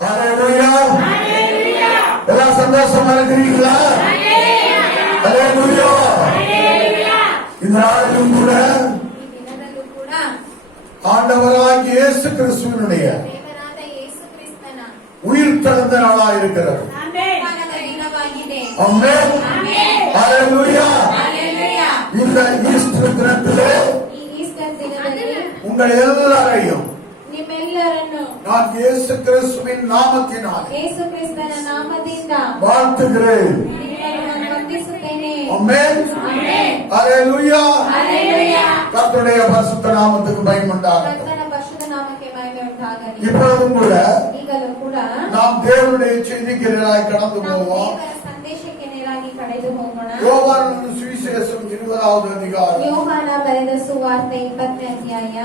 ஹல்லேலூயா. எல்லாம் சந்தோஷமா இருக்கிறீங்களா? ஹல்லேலூயா. இந்த நாளிலும் கூட ஆண்டவராகிய இயேசு கிறிஸ்துவினுடைய உயிர் தெழுந்த நாளா இருக்கிறது. ஆமென். ஹல்லேலூயா. இந்த ஈஸ்டர் தினத்திலே உங்கள் எல்லாரையும் நான் இயேசு கிறிஸ்துவின் நாமத்தினாலே வாழ்த்துகிறேன். ஆமென். ஹல்லேலூயா. கர்த்தருடைய பரிசுத்த நாமத்துக்கு மகிமை உண்டாகட்டும். இப்பொழுதும் கூட நாம் தேவனுடைய செய்திக்கு நேராக கடந்து போவோம். யோவான் சுவிசேஷம் 20வது அதிகாரம். யோவாನ ಬರೆದ ಸುವಾರ್ತೆ 20ನೇ ಅಧ್ಯಾಯ.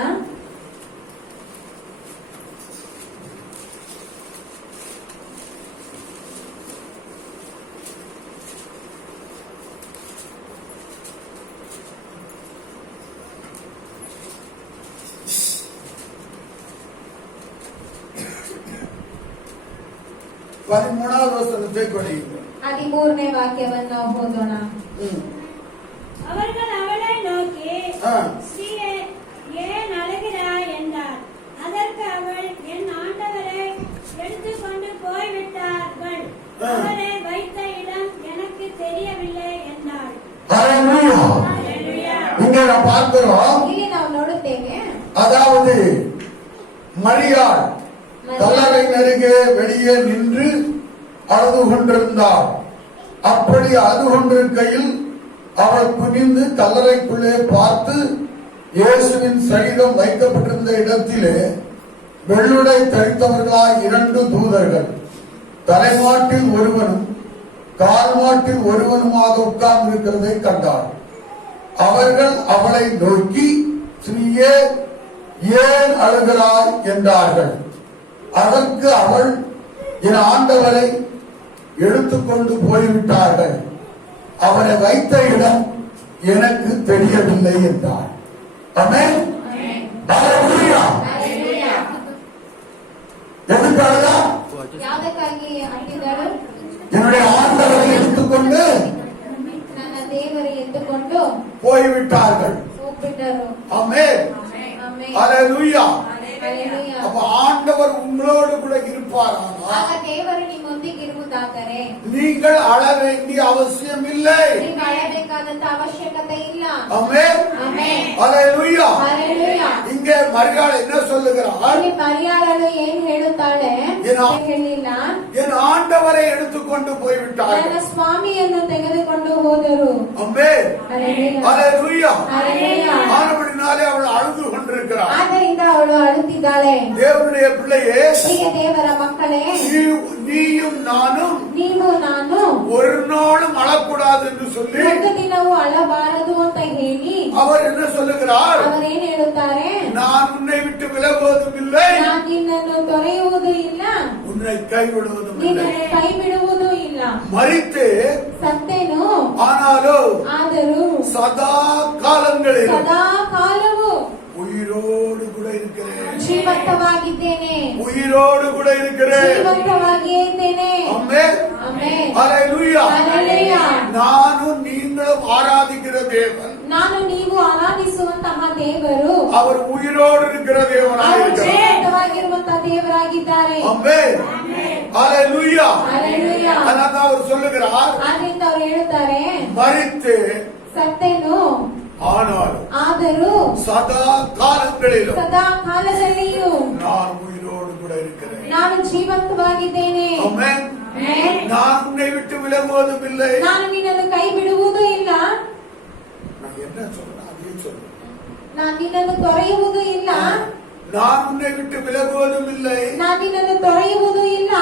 ಹದಿಮೂರನೇ ವಾಕ್ಯವನ್ನ ಓದೋಣ. அவர்கள் அவளை நோக்கி, ஸ்ரீயே, ஏன் அழுகிறாய் என்றார். அதற்கு அவள், என் ஆண்டவரை எடுத்துக்கொண்டு போய்விட்டார்கள், அவரை வைத்த இடம் எனக்கு தெரியவில்லை என்றாள். இங்கே நாம் பார்க்கிறோம், ಇಲ್ಲಿ ನಾವು ನೋಡುತ್ತೇವೆ, அதாவது மரியாள் கல்லறை அருகே வெளியே நின்று அழுது கொண்டிருந்தாள். அப்படி அழுது கொண்டிருக்கையில் அவள் குனிந்து கல்லறைக்குள்ளே பார்த்து இயேசுவின் சரீரம் வைக்கப்பட்டிருந்த இடத்திலே வெள்ளுடை தரித்தவர்களாய் 2 தூதர்கள் தலைமாட்டில் ஒருவனும் கால் மாட்டில் ஒருவனுமாக உட்கார்ந்து இருக்கிறதை கண்டாள். அவர்கள் அவளை நோக்கி, ஸ்ரீயே, ஏன் அழுகிறாய் என்றார்கள். அதற்கு அவள், என் ஆண்டவரை எடுத்துக்கொண்டு போய்விட்டார்கள், அவரை வைத்த இடம் எனக்கு தெரியவில்லை என்றார். ஆமென். ஹல்லேலூயா. எதுக்காக? என்னுடைய ஆண்டவரை எடுத்துக்கொண்டு ನನ್ನ ದೇವரை எடுத்துக்கொண்டு போய்விட்டார்கள். ஆமென். ஹல்லேலூயா. அப்ப ஆண்டவர் உங்களோடு கூட இருப்பாரானால் ದೇವರು ನಿಮ್ಮೊಂದಿಗೆ ಇರುವುದಾದರೆ நீங்கள் அழ வேண்டிய அவசியம் இல்லை. ನೀವು ಅಳಬೇಕಾದಂತ ಅವಶ್ಯಕತೆ ಇಲ್ಲ. ஆமென். ஹல்லேலூயா. இங்கே மரியாள் என்ன சொல்லுகிறாள்? ಇಲ್ಲಿ ಮರಿಯಾಳಳು ಏನು ಹೇಳುತ್ತಾಳೆ? ಹೇಳಿಲ್ಲ, என் ஆண்டவரை எடுத்துக்கொண்டு போய்விட்டார்கள், ನನ್ನ ಸ್ವಾಮಿಯನ್ನು ತೆಗೆದುಕೊಂಡು ಹೋದರು. ஆமென். ஹல்லேலூயா. ஆனபடினாலே அவள் அழுது கொண்டிருக்கிறாள். ಆದ್ದರಿಂದ ಅವಳು ಅಳುತ್ತಿದ್ದಾಳೆ. தேவனுடைய பிள்ளையே, ಹೀಗೆ ದೇವರ ಮಕ್ಕಳೇ, நீயும் நானும் ನೀವು ನಾನು ஒரு நாளும் அழக்கூடாது என்று சொல்லி ಒಂದು ದಿನವೂ ಅಳಬಾರದು ಅಂತ ಹೇಳಿ அவர் என்ன சொல்லுகிறார்? ಅವರೇನು ಹೇಳುತ್ತಾರೆ? நான் உன்னை விட்டு விலகுவதும் இல்லை, ನಾನು ನಿನ್ನನ್ನು ತೊರೆಯುವುದು ಇಲ್ಲ, உன்னை கைவிடுவதும் இல்லை. ನಿನ್ನನ್ನು ಕೈ ಬಿಡುವುದೂ ಇಲ್ಲ. மரித்து ಸತ್ತೇನು, ஆனாலும் சதா காலங்களில் ಸದಾ ಕಾಲವು உயிரோடு கூட இருக்கிறேன், ಜೀವಂತವಾಗಿದ್ದೇನೆ, உயிரோடு கூட இருக்கிறேன், ಜೀವಂತವಾಗಿಯೇ ಇದ್ದೇನೆ. ஆமென். ஹல்லேலூயா. நானும் நீங்களும் ஆராதிக்கிற தேவன், ನಾನು ನೀವು ಆರಾಧಿಸುವಂತಹ ದೇವರು, அவர் உயிரோடு இருக்கிற தேவனாயிருக்கிறார், ಜೀವಂತವಾಗಿರುವಂತಹ ದೇವರಾಗಿದ್ದಾರೆ. ஆமென். ஹல்லேலூயா. ಅದನ್ನು அவர் சொல்லுகிறார், ಆದ್ದರಿಂದ ಅವರು ಹೇಳುತ್ತಾರೆ, மரித்து ಸತ್ತೇನು, ஆದರೂ சதா காலங்களிலும் ಸದಾ ಕಾಲದಲ್ಲಿಯೂ நான் உயிரோடு கூட இருக்கிறேன், ನಾನು ಜೀವಂತವಾಗಿದ್ದೇನೆ. ஆமென். நான் உன்னை விட்டு விலகுவதும் இல்லை, ನಾನು ನಿನ್ನನ್ನು ಕೈ ಬಿಡುವುದೂ ಇಲ್ಲ, நான் என்ன சொல்றேன் அதே சொல்றேன், ನಾನು ನಿನ್ನನ್ನು ತೊರೆಯುವುದೂ ಇಲ್ಲ, நான் உன்னை விட்டு விலகுவதும் இல்லை, ನಾನು ನಿನ್ನನ್ನು ತೊರೆಯುವುದೂ ಇಲ್ಲ,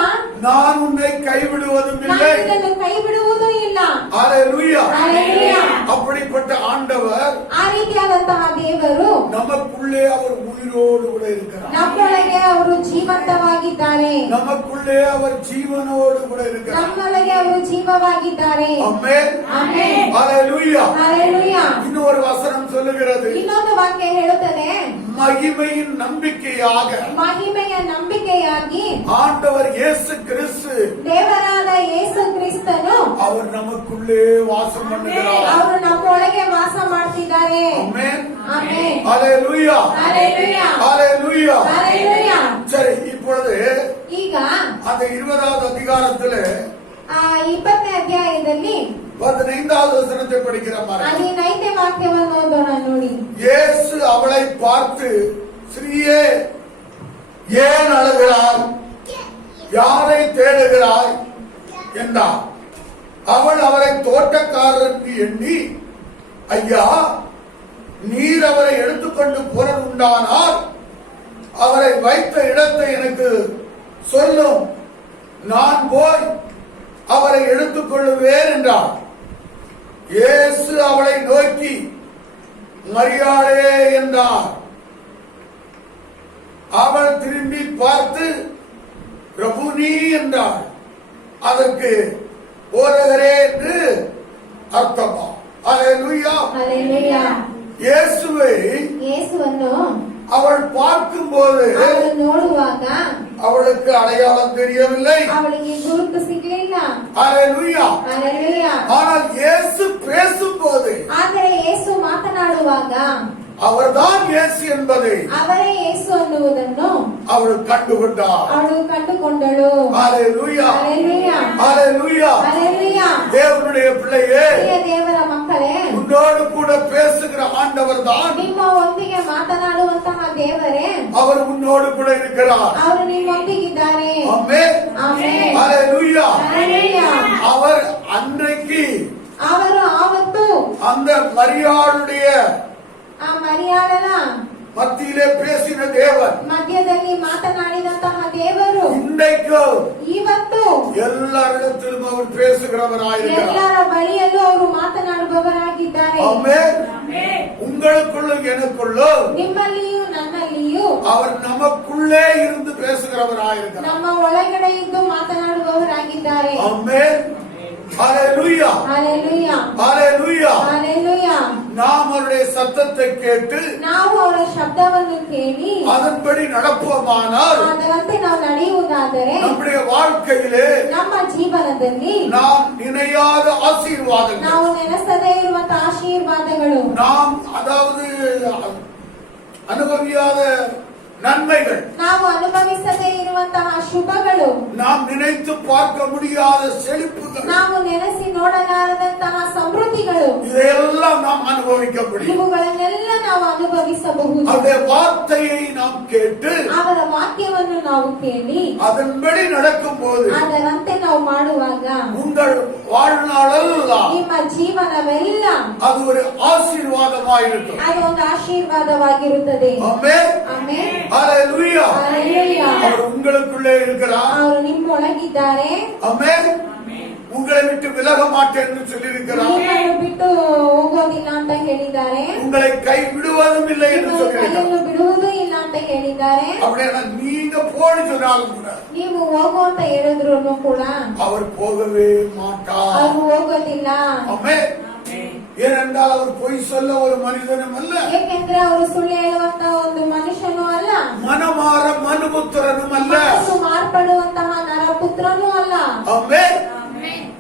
நான் உன்னை கைவிடுவதும் ನಾನು இல்லை. ನಿನ್ನನ್ನು ಕೈ ಬಿಡುವುದೂ ಇಲ್ಲ. ஹல்லேலூயா. ஹல்லேலூயா. அப்படிப்பட்ட ஆண்டவர், ಆ ರೀತಿಯಾದಂತಹ ದೇವರು நமக்குள்ளே அவர் உயிரோடு கூட இருக்கிறார், ನಮ್ಮೊಳಗೆ ಅವರು ಜೀವಂತವಾಗಿದ್ದಾರೆ, நமக்குள்ளே அவர் ஜீவனோடு கூட இருக்கிறார், ನಮ್ಮೊಳಗೆ ಅವರು ಜೀವವಾಗಿದ್ದಾರೆ. ஆமென். ಆಮೆನ್. ஹல்லேலூயா. ஹல்லேலூயா. இன்னொரு வசனம் சொல்லுகிறது, ಇನ್ನೊಂದು ವಾಕ್ಯ ಹೇಳುತ್ತದೆ, மகிமையின் நம்பிக்கையாக ಮಹಿಮೆಯ ನಂಬಿಕೆಯಾಗಿ ஆண்டவர் இயேசு கிறிஸ்து ದೇವರಾದ ಯೇಸು ಕ್ರಿಸ್ತನು அவர் நமக்குள்ளே வாசம் பண்ணுகிறார். ಅವರು ನಮ್ಮೊಳಗೆ ವಾಸ ಮಾಡ್ತಿದ್ದಾರೆ. ஆமென். ಆಮೆನ್. ஹalleluya. ஹalleluya. ஹalleluya. ஹalleluya. சரி, இப்பொழுது ಈಗ அந்த 20வது அதிகாரத்திலே 20ನೇ ಅಧ್ಯಾಯದಲ್ಲಿ 15வது வசனத்தை படிக்கிற மாதிரி 15ನೇ ವಾಕ್ಯವನ್ನು ಓದೋಣ ನೋಡಿ. இயேசு அவளை பார்த்து, ஸ்திரீயே, ஏன் அழுகிறாய்? யாரை தேடுகிறாய் என்றார். அவள் அவரை தோட்டக்காரர் என்று எண்ணி, ஐயா, நீர் அவரை எடுத்துக்கொண்டு போறது உண்டானால் அவரை வைத்த இடத்தை எனக்கு சொல்லும், நான் போய் அவரை எடுத்துக் கொள்ளுவேன் என்றார். இயேசு அவளை நோக்கி, மரியாளே என்றார். அவள் திரும்பி பார்த்து, பிரபுனி என்றாள். அதற்கு போதகரே என்று அர்த்தமா. ஹalleluya. ஹalleluya. இயேசுவை ಯೇಸುವನ್ನು அவள் பார்க்கும்போது ಅವಳು ನೋಡುವಾಗ அவளுக்கு அடையாளம் தெரியவில்லை. ಅವಳಿಗೆ ಗುರುತು ಸಿಗಲಿಲ್ಲ. ஹalleluya. ஹalleluya. ஆனால் இயேசு பேசும்போது, ಆದರೆ ಯೇಸು ಮಾತನಾಡುವಾಗ அவர்தான் இயேசு என்பதை ಅವರೇ ಯೇಸು ಅನ್ನುವುದನ್ನು அவள் கண்டுகொண்டார். ಅವಳು ಕಂಡುಕೊಂಡಳು. ஹalleluya. ஹalleluya. ஹalleluya. ஹalleluya. தேவனுடைய பிள்ளையே, ಪ್ರಿಯ ದೇವರ ಮಕ್ಕಳೇ, உன்னோடு கூட பேசுகிற ஆண்டவர் தான். ನಿಮ್ಮ ಒಂದಿಗೆ ಮಾತನಾಡುವಂತಹ ದೇವರೇ அவர் உன்னோடு கூட இருக்கிறார். ಅವರು ನಿಮ್ಮೊಂದಿಗಿದ್ದಾರೆ. ஆமென். ಆಮೆನ್. ஹalleluya. ஹalleluya. அவர் அன்றைக்கு ಅವರು ಆವತ್ತು அந்த மரியாளுடைய ಆ ಮರಿಯಾಳನ மத்தியிலே பேசின தேவன் ಮಧ್ಯದಲ್ಲಿ ಮಾತನಾಡಿದಂತಹ ದೇವರು இன்றைக்கு ಇವತ್ತು எல்லாரிடத்திலும் அவர் பேசுகிறவராயிருக்கிறார். ಎಲ್ಲರ ಬಳಿಯಲ್ಲೂ ಅವರು ಮಾತನಾಡುವವರಾಗಿದ್ದಾರೆ. ஆமென். உங்களுக்குள்ளும் எனக்குள்ளும் ನಿಮ್ಮಲ್ಲಿಯೂ ನನ್ನಲ್ಲಿಯೂ அவர் நமக்குள்ளே இருந்து பேசுகிறவராயிருக்கிறார். ನಮ್ಮ ಒಳಗಡೆ ಇದ್ದು ಮಾತನಾಡುವವರಾಗಿದ್ದಾರೆ. ஆமென். ஹalleluya. ஹalleluya. ஹalleluya. ஹalleluya. நாம் அவருடைய சத்தத்தை கேட்டு ನಾವು ಅವರ ಶಬ್ದವನ್ನು ಕೇಳಿ அதன்படி நடப்போமானால் ಅದರಂತೆ ನಾವು ನಡೆಯುವುದಾದರೆ நம்முடைய வாழ்க்கையிலே ನಮ್ಮ ಜೀವನದಲ್ಲಿ நாம் நினையாத ஆசீர்வாதங்கள், ನಾವು ನೆನೆಸದೇ ಇರುವಂತಹ ಆಶೀರ್ವಾದಗಳು, நாம் அதாவது அனுபவியாத நன்மைகள், ನಾವು ಅನುಭವಿಸದೇ ಇರುವಂತಹ ಶುಭಗಳು, நாம் நினைத்து பார்க்க முடியாத செழிப்புகள், ನಾವು ನೆನೆಸಿ ನೋಡಲಾರದಂತಹ ಸಮೃದ್ಧಿಗಳು, இதையெல்லாம் நாம் அனுபவிக்க முடியும். ಇವುಗಳನ್ನೆಲ್ಲ ನಾವು ಅನುಭವಿಸಬಹುದು. அந்த வார்த்தையை நாம் கேட்டு ಅವರ ವಾಕ್ಯವನ್ನು ನಾವು ಕೇಳಿ அதன்படி நடக்கும் போது ಅದರಂತೆ ನಾವು ಮಾಡುವಾಗ உங்கள் வாழ்நாளெல்லாம் ನಿಮ್ಮ ಜೀವನವೆಲ್ಲ அது ஒரு ஆசீர்வாதமாயிருக்கும். ಅದು ಒಂದು ಆಶೀರ್ವಾದವಾಗಿರುತ್ತದೆ. ஆமென். ಆಮೆನ್. ஹalleluya. ஹalleluya. அவர் உங்களுக்குள்ளே இருக்கிறார். ಅವರು ನಿಮ್ಮೊಳಗಿದ್ದಾರೆ. ஆமென். உங்களை விட்டு விலக மாட்டேன் என்று சொல்லியிருக்கிறார். ನಿಮ್ಮನ್ನು ಬಿಟ್ಟು ಹೋಗೋದಿಲ್ಲ ಅಂತ ಹೇಳಿದ್ದಾರೆ. உங்களை கை விடுவதும் இல்லை என்று சொல்லியிருக்கிறார். ಕೈಯನ್ನು ಬಿಡುವುದೂ ಇಲ್ಲ ಅಂತ ಹೇಳಿದ್ದಾರೆ. அப்படியே நீங்க போன்னு சொன்னாலும் கூட ನೀವು ಹೋಗು ಅಂತ ಹೇಳಿದ್ರು ಕೂಡ அவர் போகவே மாட்டார். ಅವರು ಹೋಗೋದಿಲ್ಲ. ஆமென். ஏனென்றால் அவர் பொய் சொல்ல ஒரு மனிதனும் அல்ல, ಏಕೆಂದ್ರೆ ಅವರು ಸುಳ್ಳು ಹೇಳುವಂತಹ ಒಂದು ಮನುಷ್ಯನೂ ಅಲ್ಲ, மனமாற மனுபுத்திரனும் அல்ல. ಮನಸ್ಸು ಮಾರ್ಪಡುವಂತಹ ನರಪುತ್ರನೂ ಅಲ್ಲ. ஆமென்.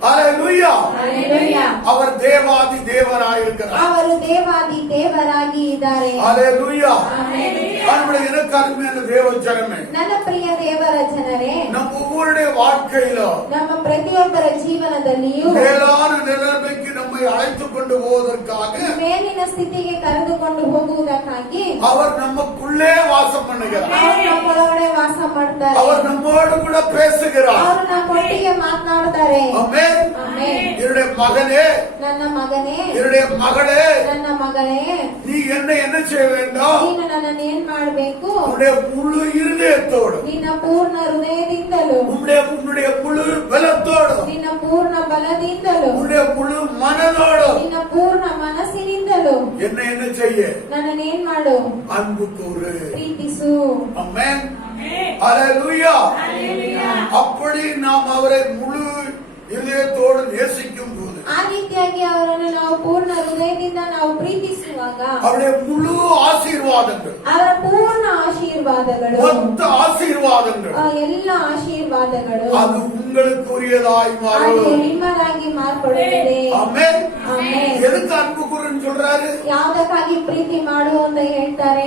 ஹalleluya. ಹalleluya. அவர் தேவாதி தேவராயிருக்கிறார். ಅವರು ದೇವಾದಿ ದೇವರಾಗಿ ಇದ್ದಾರೆ. ஹalleluya. ಆಮೆನ್. நம்முடைய எனக்கு அருமையான தேவ ஜனமே, ನನ್ನ ಪ್ರಿಯ ದೇವರ ಜನರೇ, நம்ம ஒவ்வொருடைய வாழ்க்கையிலும் ನಮ್ಮ ಪ್ರತಿಯೊಬ್ಬರ ಜೀವನದಲ್ಲಿಯೂ மேலான நிலைமைக்கு நம்மை அழைத்துக் கொண்டு போவதற்காக ಮೇಲಿನ ಸ್ಥಿತಿಗೆ ಕರೆದುಕೊಂಡು ಹೋಗುವುದಕ್ಕಾಗಿ அவர் நமக்குள்ளே வாசம் பண்ணுகிறார். ಅವರು ನಮ್ಮೊಳಗಡೆ ವಾಸ ಮಾಡ್ತಾರೆ. அவர் நம்மோடு கூட பேசுகிறார். ಅವರು ನಮ್ಮೊಟ್ಟಿಗೆ ಮಾತನಾಡ್ತಾರೆ. ஆமென். ಆಮೆನ್. என்னுடைய மகனே, ನನ್ನ ಮಗನೇ, என்னுடைய மகளே, ನನ್ನ ಮಗಳೇ, நீ என்ன செய்ய வேண்டும்? ನೀನು ನನ್ನನ್ನು ಏನ್ ಮಾಡಬೇಕು? உன்னுடைய முழு இருதயத்தோடு, ನಿನ್ನ ಪೂರ್ಣ ಹೃದಯದಿಂದಲೂ, உன்னுடைய முழு பலத்தோடு, ನಿನ್ನ ಪೂರ್ಣ ಬಲದಿಂದಲೂ, உன்னுடைய முழு மனதோடு ನಿನ್ನ ಪೂರ್ಣ ಮನಸ್ಸಿನಿಂದಲೂ என்ன செய்ய? ನನ್ನನ್ನು ಏನ್ ಮಾಡು? அன்பு கூறு. ಪ್ರೀತಿಸು. ஆமென். ஹalleluya. அப்படி நாம் அவரை முழு இதயத்தோடு நேசிக்கும் போது ಆ ರೀತಿಯಾಗಿ ಅವರನ್ನು ನಾವು ಪೂರ್ಣ ಹೃದಯದಿಂದ ನಾವು ಪ್ರೀತಿಸುವಾಗ அவருடைய முழு ஆசீர்வாதங்கள், ಅವರ ಪೂರ್ಣ ಆಶೀರ್ವಾದಗಳು, மொத்த ஆசீர்வாதங்கள் ಎಲ್ಲ ಆಶೀರ್ವಾದಗಳು அது உங்களுக்குரியதாய் ಅದು மாறும். ನಿಮ್ಮದಾಗಿ ಮಾರ್ಪಡುತ್ತದೆ. ஆமென். ಆಮೆನ್. எதுக்கு அன்பு கூறுன்னு சொல்றாரு? ಯಾವುದಕ್ಕಾಗಿ ಪ್ರೀತಿ ಮಾಡು ಅಂತ ಹೇಳ್ತಾರೆ?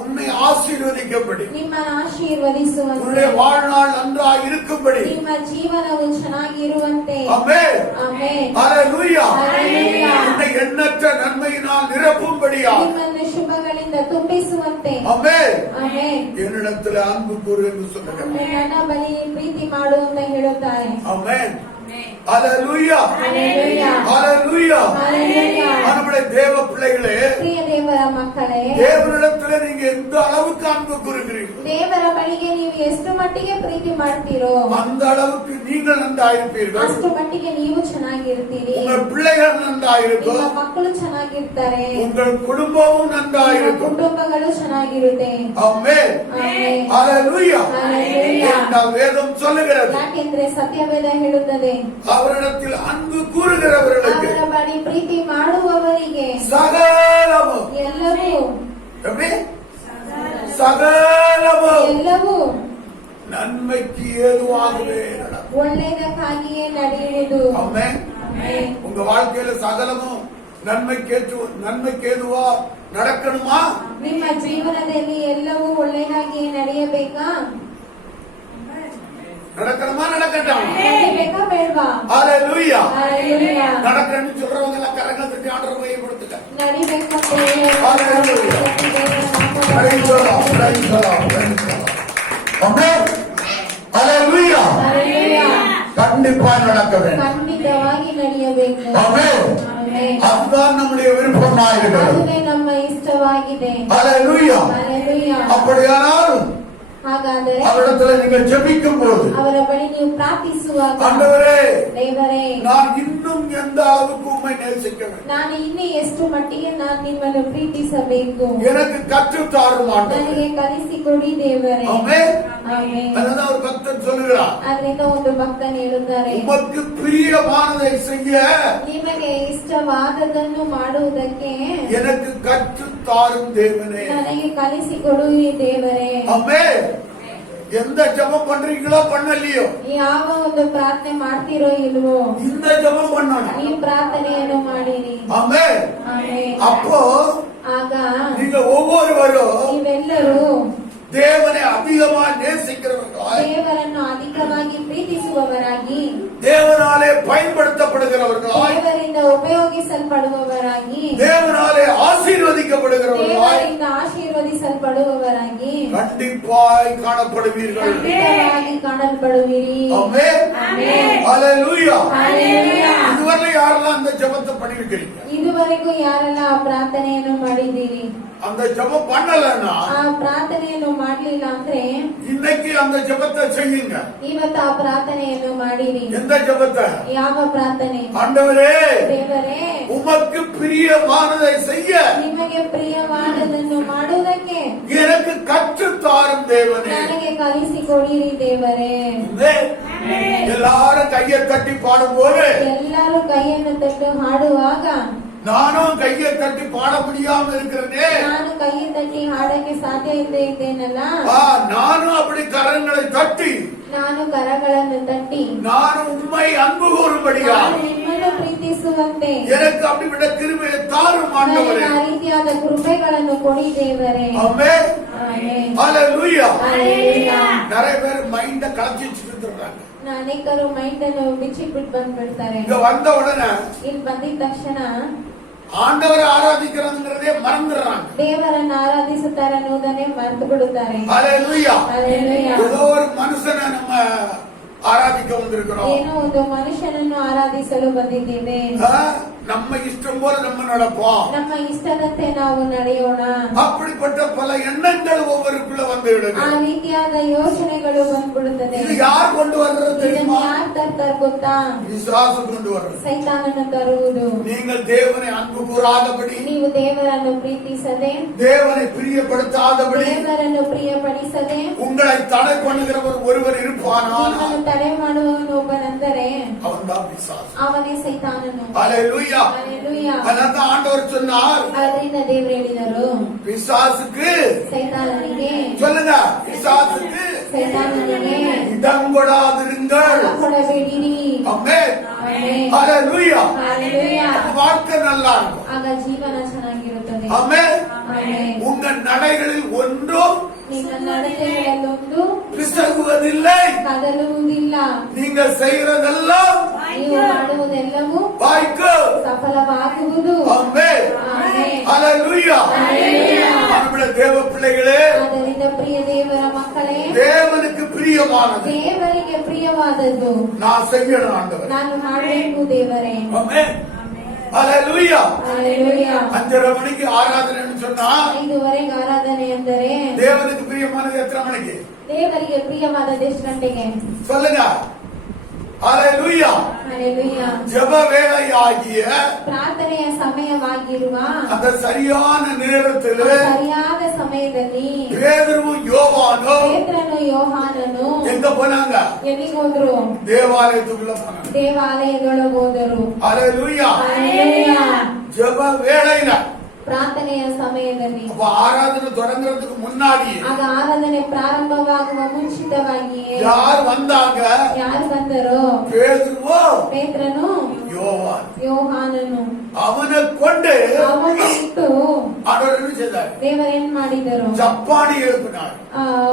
உன்னை ஆசீர்வதிக்கப்படி, ನಿಮ್ಮ ಆಶೀರ್ವದಿಸುವಂತೆ, உன்னுடைய வாழ்நாள் நன்றாய் இருக்கும்படி. ನಿಮ್ಮ ಜೀವನವು ಚೆನ್ನಾಗಿರುವಂತೆ. ஆமென். ಆಮೆನ್. ஹalleluya. ஹalleluya. உன்னை எண்ணற்ற நன்மையினால் நிரப்பும்படியா. ನಿಮ್ಮನ್ನು ಶುಭಗಳಿಂದ ತುಂಬಿಸುವಂತೆ. ஆமென். ಆಮೆನ್. என்னிடத்தில் அன்பு கூறு என்று சொல்லுகிறார். ನನ್ನ ಬಳಿ ಪ್ರೀತಿ ಮಾಡು ಅಂತ ಹೇಳುತ್ತಾರೆ. ஆமென். ஹalleluya. ஹalleluya. ஹalleluya. ஹalleluya. நம்முடைய தேவ பிள்ளைகளே, ಪ್ರಿಯ ದೇವರ ಮಕ್ಕಳೇ, தேவனிடத்தில் நீங்க எந்த அளவுக்கு அன்பு கூறுகிறீர்கள், ದೇವರ ಬಳಿಗೆ ನೀವು ಎಷ್ಟು ಮಟ್ಟಿಗೆ ಪ್ರೀತಿ ಮಾಡ್ತೀರೋ அந்த அளவுக்கு நீங்கள் நன்றாயிருப்பீர்கள். ಅಷ್ಟು ಮಟ್ಟಿಗೆ ನೀವು ಚೆನ್ನಾಗಿರ್ತೀರಿ. உங்கள் பிள்ளைகள் ನಿಮ್ಮ நன்றாயிருக்கும், ಮಕ್ಕಳು ಚೆನ್ನಾಗಿರ್ತಾರೆ, உங்கள் குடும்பமும் ನಿಮ್ಮ நன்றாயிருக்கும். ಕುಟುಂಬಗಳು ಚೆನ್ನಾಗಿರುತ್ತೆ. ஆமென். ಆಮೆನ್. ஹalleluya. ஹalleluya. என்றால் வேதம் சொல்லுகிறது, ಯಾಕೆಂದ್ರೆ ಸತ್ಯವೇದ ಹೇಳುತ್ತದೆ, அவரிடத்தில் அன்பு கூறுகிறவர்களுக்கு ಅವರ ಬಳಿ ಪ್ರೀತಿ ಮಾಡುವವರಿಗೆ சகலமும், ಎಲ್ಲವೂ எப்படி? சகலமும் ಎಲ್ಲವೂ நன்மைக்கு ஏதுவாகவே நடக்கும். ಒಳ್ಳೆಯದಕ್ಕಾಗಿಯೇ ನಡೆಯುವುದು. ஆமென். ಆಮೆನ್. உங்க வாழ்க்கையில சகலமும் நன்மைக்கு ஏதுவா நடக்கணுமா? ನಿಮ್ಮ ಜೀವನದಲ್ಲಿ ಎಲ್ಲವೂ ಒಳ್ಳೆಯದಾಗಿಯೇ ನಡೆಯಬೇಕಾ? நடக்கணுமா? நடக்கட்டும். ನಡಿಬೇಕಾ ಬೇಡವಾ? ஹalleluya. ஹalleluya. நடக்கணும்னு சொல்றவங்க எல்லாம் கரங்களை தட்டி ஆண்டவரை மையப்படுத்துங்க. ನಡಿಬೇಕಂತ Hallelujah. Praise the Lord, praise the Lord, praise the Lord. Amen. Hallelujah. கண்டிப்பா நடக்க வேண்டும். ಖಂಡಿತವಾಗಿ ನಡೆಯಬೇಕು. Amen. ಆಮೆನ್. அதுதான் நம்முடைய விருப்பமாயிருக்கிறது. ಅದುವೇ ನಮ್ಮ ಇಷ್ಟವಾಗಿದೆ. Hallelujah. Hallelujah. அப்படியானால் ಹಾಗಾದರೆ அவரிடத்துல நீங்க ஜெபிக்கும் போது, ಅವರ ಬಳಿ ನೀವು ಪ್ರಾರ್ಥಿಸುವಾಗ, ஆண்டவரே, ದೇವರೇ, நான் இன்னும் எந்த அளவுக்கு உம்மை நேசிக்க வேண்டும், ನಾನು ಇನ್ನೂ ಎಷ್ಟು ಮಟ್ಟಿಗೆ ನಾನು ನಿಮ್ಮನ್ನು ಪ್ರೀತಿಸಬೇಕು, எனக்கு கற்றுத் தாரும் ஆண்டவரே. ನನಗೆ ಕಲಿಸಿಕೊಡಿ ದೇವರೇ. ஆமென். ಆಮೆನ್. அதுதான் ஒரு பக்தன் சொல்லுகிறார், ಆದ್ರಿಂದ ಒಂದು ಭಕ್ತನು ಹೇಳುತ್ತಾರೆ, உமக்கு பிரியமானதை செய்ய ನಿಮಗೆ ಇಷ್ಟವಾದದನ್ನು ಮಾಡುವುದಕ್ಕೆ எனக்கு கற்றுத் தாரும் தேவனே. ನನಗೆ ಕಲಿಸಿಕೊಡು ಈ ದೇವರೇ. ஆமென். எந்த ஜெபம் பண்றீங்களோ பண்ணலையோ, ಯಾವ ಒಂದು ಪ್ರಾರ್ಥನೆ ಮಾಡ್ತಿರೋ ಇಲ್ವೋ, இந்த ஜெபம் பண்ணணும். ಈ ಪ್ರಾರ್ಥನೆಯನ್ನು ಮಾಡಿರಿ. ஆமென். ಆಮೆನ್. அப்போ ಆಗ நீங்க ஒவ்வொருவரும் ನೀವೆಲ್ಲರೂ தேவனை அதிகமா நேசிக்கிறவர்களாய், ದೇವರನ್ನು ಅಧಿಕವಾಗಿ ಪ್ರೀತಿಸುವವರಾಗಿ, தேவனாலே பயன்படுத்தப்படுகிறவர்களாய், ದೇವರಿಂದ ಉಪಯೋಗಿಸಲ್ಪಡುವವರಾಗಿ, தேவனாலே ஆசீர்வதிக்கப்படுகிறவர்களாய் ದೇವರಿಂದ ಆಶೀರ್ವದಿಸಲ್ಪಡುವವರಾಗಿ கண்டிப்பாய் காணப்படுவீர்கள். ಖಂಡಿತವಾಗಿ ಕಾಣಲ್ಪಡುವಿರಿ. ஆமென். ಆಮೆನ್. ஹalleluya. ಹಲ್ಲೆಲೂಯಾ. இதுவரை யாரெல்லாம் அந்த ஜெபத்தை பண்ணிருக்கீங்க? ಇದುವರೆಗೂ ಯಾರೆಲ್ಲ ಆ ಪ್ರಾರ್ಥನೆಯನ್ನು ಮಾಡಿದ್ದೀರಿ? அந்த ஜெபம் பண்ணலன்னா ಆ ಪ್ರಾರ್ಥನೆಯನ್ನು ಮಾಡ್ಲಿಲ್ಲ ಅಂದ್ರೆ இன்னைக்கு அந்த ஜெபத்தை செய்யுங்க. ಇವತ್ತು ಆ ಪ್ರಾರ್ಥನೆಯನ್ನು ಮಾಡಿರಿ. எந்த ஜெபத்தை? ಯಾವ ಪ್ರಾರ್ಥನೆ? ஆண்டவரே, ದೇವರೇ, உமக்கு பிரியமானதை செய்ய ನಿಮಗೆ ಪ್ರಿಯವಾದದನ್ನು ಮಾಡುವುದಕ್ಕೆ எனக்கு கற்றுத் தாரும் தேவனே. ನನಗೆ ಕಲಿಸಿಕೊಡಿರಿ ದೇವರೇ. ஆமென். எல்லாரும் கையை தட்டி பாடும்போது ಎಲ್ಲರೂ ಕೈಯನ್ನು ತಟ್ಟು ಹಾಡುವಾಗ நானும் கையை தட்டி பாட முடியாம இருக்கிறேனே, ನಾನು ಕೈ ತಟ್ಟಿ ಹಾಡಕ್ಕೆ ಸಾಧ್ಯ ಇಲ್ಲದೆ ಇದ್ದೇನಲ್ಲ, நானும் அப்படி கரங்களை தட்டி ನಾನು ಕರಗಳನ್ನು ತಟ್ಟಿ நானும் உண்மை அன்பு கூறும்படியா ನಾನು ನಿಮ್ಮನ್ನು ಪ್ರೀತಿಸುವಂತೆ எனக்கு அப்படிப்பட்ட கிருபையை தாரும் ನನಗೆ ஆண்டவரே. ಆ ರೀತಿಯಾದ ಕೃಪೆಗಳನ್ನು ಕೊಡಿ ದೇವರೇ. ஆமென். ಆಮೆನ್. ஹalleluya. ಹಲ್ಲೆಲೂಯಾ. நிறைய பேர் மைண்ட கலச்சி வச்சிருக்காங்க. ಅನೇಕರು ಮೈಂಡ್ ಅನ್ನು ಬಿಚ್ಚಿಬಿಟ್ಟು ಬಂದ್ಬಿಡ್ತಾರೆ. இங்க வந்த உடனே ಇಲ್ಲಿ ಬಂದಿದ ತಕ್ಷಣ ஆண்டவரை ஆராதிக்கிறதுங்கிறதே மறந்துடுறாங்க. ದೇವರನ್ನು ಆರಾಧಿಸುತ್ತಾರೆ ಅನ್ನೋದನ್ನೇ ಮರೆತು ಬಿಡುತ್ತಾರೆ. ஹalleluya. ಹಲ್ಲೆಲೂಯಾ. ஏதோ ஒரு மனுஷனை நம்ம ஆராதிக்க வந்திருக்கிறோம். ಏನೋ ಒಂದು ಮನುಷ್ಯನನ್ನು ಆರಾಧಿಸಲು ಬಂದಿದ್ದೇವೆ. நம்ம இஷ்டம் போல நம்ம நடப்போம், ನಮ್ಮ ಇಷ್ಟದಂತೆ ನಾವು ನಡೆಯೋಣ. அப்படிப்பட்ட பல எண்ணங்கள் ஒவ்வொருக்குள்ள வந்து ಆ விடுங்க. ರೀತಿಯಾದ ಯೋಚನೆಗಳು ಬಂದ್ಬಿಡುತ್ತದೆ. இது யார் கொண்டு வர்றது ಇದನ್ನು தெரியுமா? ಯಾರು ತರ್ತಾರೆ ಗೊತ್ತಾ? விசுவாசம் கொண்டு வர்றது. ಸೈತಾನನ್ನು ತರುವುದು. நீங்கள் தேவனை அன்பு கூறாதபடி, ನೀವು ದೇವರನ್ನು ಪ್ರೀತಿಸದೆ, தேவனை பிரியப்படுத்தாதபடி ದೇವರನ್ನು ಪ್ರಿಯಪಡಿಸದೆ உங்களை தடை பண்ணுகிறவர் ஒருவர் இருப்பானால் ನಿಮ್ಮನ್ನು ತಡೆ ಮಾಡುವವನು ಒಬ್ಬನೆಂದರೆ அவன் தான் பிசாசு. ಅವನೇ ಸೈತಾನನು. ஹalleluya. ஹalleluya. அதான் ஆண்டவர் சொன்னார், ಅದರಿಂದ ದೇವರು ಹೇಳಿದರು, பிசாசுக்கு ಸೈತಾನನಿಗೆ, சொல்லுங்க, பிசாசுக்கு ಸೈತಾನನಿಗೆ இடம் கொடாதிருங்கள். ಕೊಡಬೇಡಿರಿ. ஆமென். ಆಮೆನ್. ஹalleluya. ஹalleluya. வாழ்க்கை நல்லா இருக்கும். ಆಗ ಜೀವನ ಚೆನ್ನಾಗಿರುತ್ತದೆ. ஆமென். ಆಮೆನ್. உங்க நடைகளில் ஒன்றும் ನಿನ್ನ ನಡತೆಗಳಲ್ಲೊಂದು பிசகுவதில்லை. ಕದಲುವುದಿಲ್ಲ. நீங்கள் செய்யறதெல்லாம் ನೀವು ಮಾಡುವುದೆಲ್ಲವೂ வாய்க்கும். ಸಫಲವಾಗುವುದು. ஆமென். ಆಮೆನ್. ஹalleluya. ஹalleluya. நம்முடைய தேவ பிள்ளைகளே, ಆದ್ದರಿಂದ ಪ್ರಿಯ ದೇವರ ಮಕ್ಕಳೇ, தேவனுக்கு பிரியமானது ದೇವರಿಗೆ ಪ್ರಿಯವಾದದ್ದು நான் செய்யணும் ஆண்டவர். ನಾನು ಮಾಡಬೇಕು ದೇವರೇ. ஆமென். ஹalleluya. ಹalleluya. 5:30 மணிக்கு ஆராதனைன்னு சொன்னா 5:30 ಆರಾಧನೆ ಅಂದರೆ தேவனுக்கு பிரியமானது எத்தனை மணிக்கு ದೇವರಿಗೆ ಪ್ರಿಯವಾದದ್ದು ಎಷ್ಟು ಗಂಟೆಗೆ? சொல்லுங்க. ஹalleluya. ಹalleluya. ஜெப வேளையாகிய ಪ್ರಾರ್ಥನೆಯ ಸಮಯವಾಗಿರುವ அந்த சரியான நேரத்தில் ಸರಿಯಾದ ಸಮಯದಲ್ಲಿ பேதுருவும் யோவானும் ಪೇತ್ರನು ಯೋಹಾನನು எங்க போனாங்க? ಎಲ್ಲಿಗೋದ್ರು? தேவாலயத்துக்குள்ள போனாங்க. ದೇವಾಲಯದೊಳಗೋದರು. ஹalleluya. ಹalleluya. ஜெப வேளையில ಪ್ರಾರ್ಥನೆಯ ಸಮಯದಲ್ಲಿ, அப்ப ஆராதனை தொடங்குறதுக்கு முன்னாடி ಆಗ ಆರಾಧನೆ ಪ್ರಾರಂಭವಾಗುವ ಮುಂಚಿತವಾಗಿಯೇ யார் வந்தாங்க? ಯಾರು ಬಂದರೋ? பேதுருவும் ಪೇತ್ರನು யோவான். ಯೋಹಾನನು. அவனை கொண்டு ಅವನು ಇಟ್ಟು ஆண்டவர் என்ன செய்தார்? ದೇವರೇನ್ ಮಾಡಿದರು? ஜப்பானி எழுப்பினார்.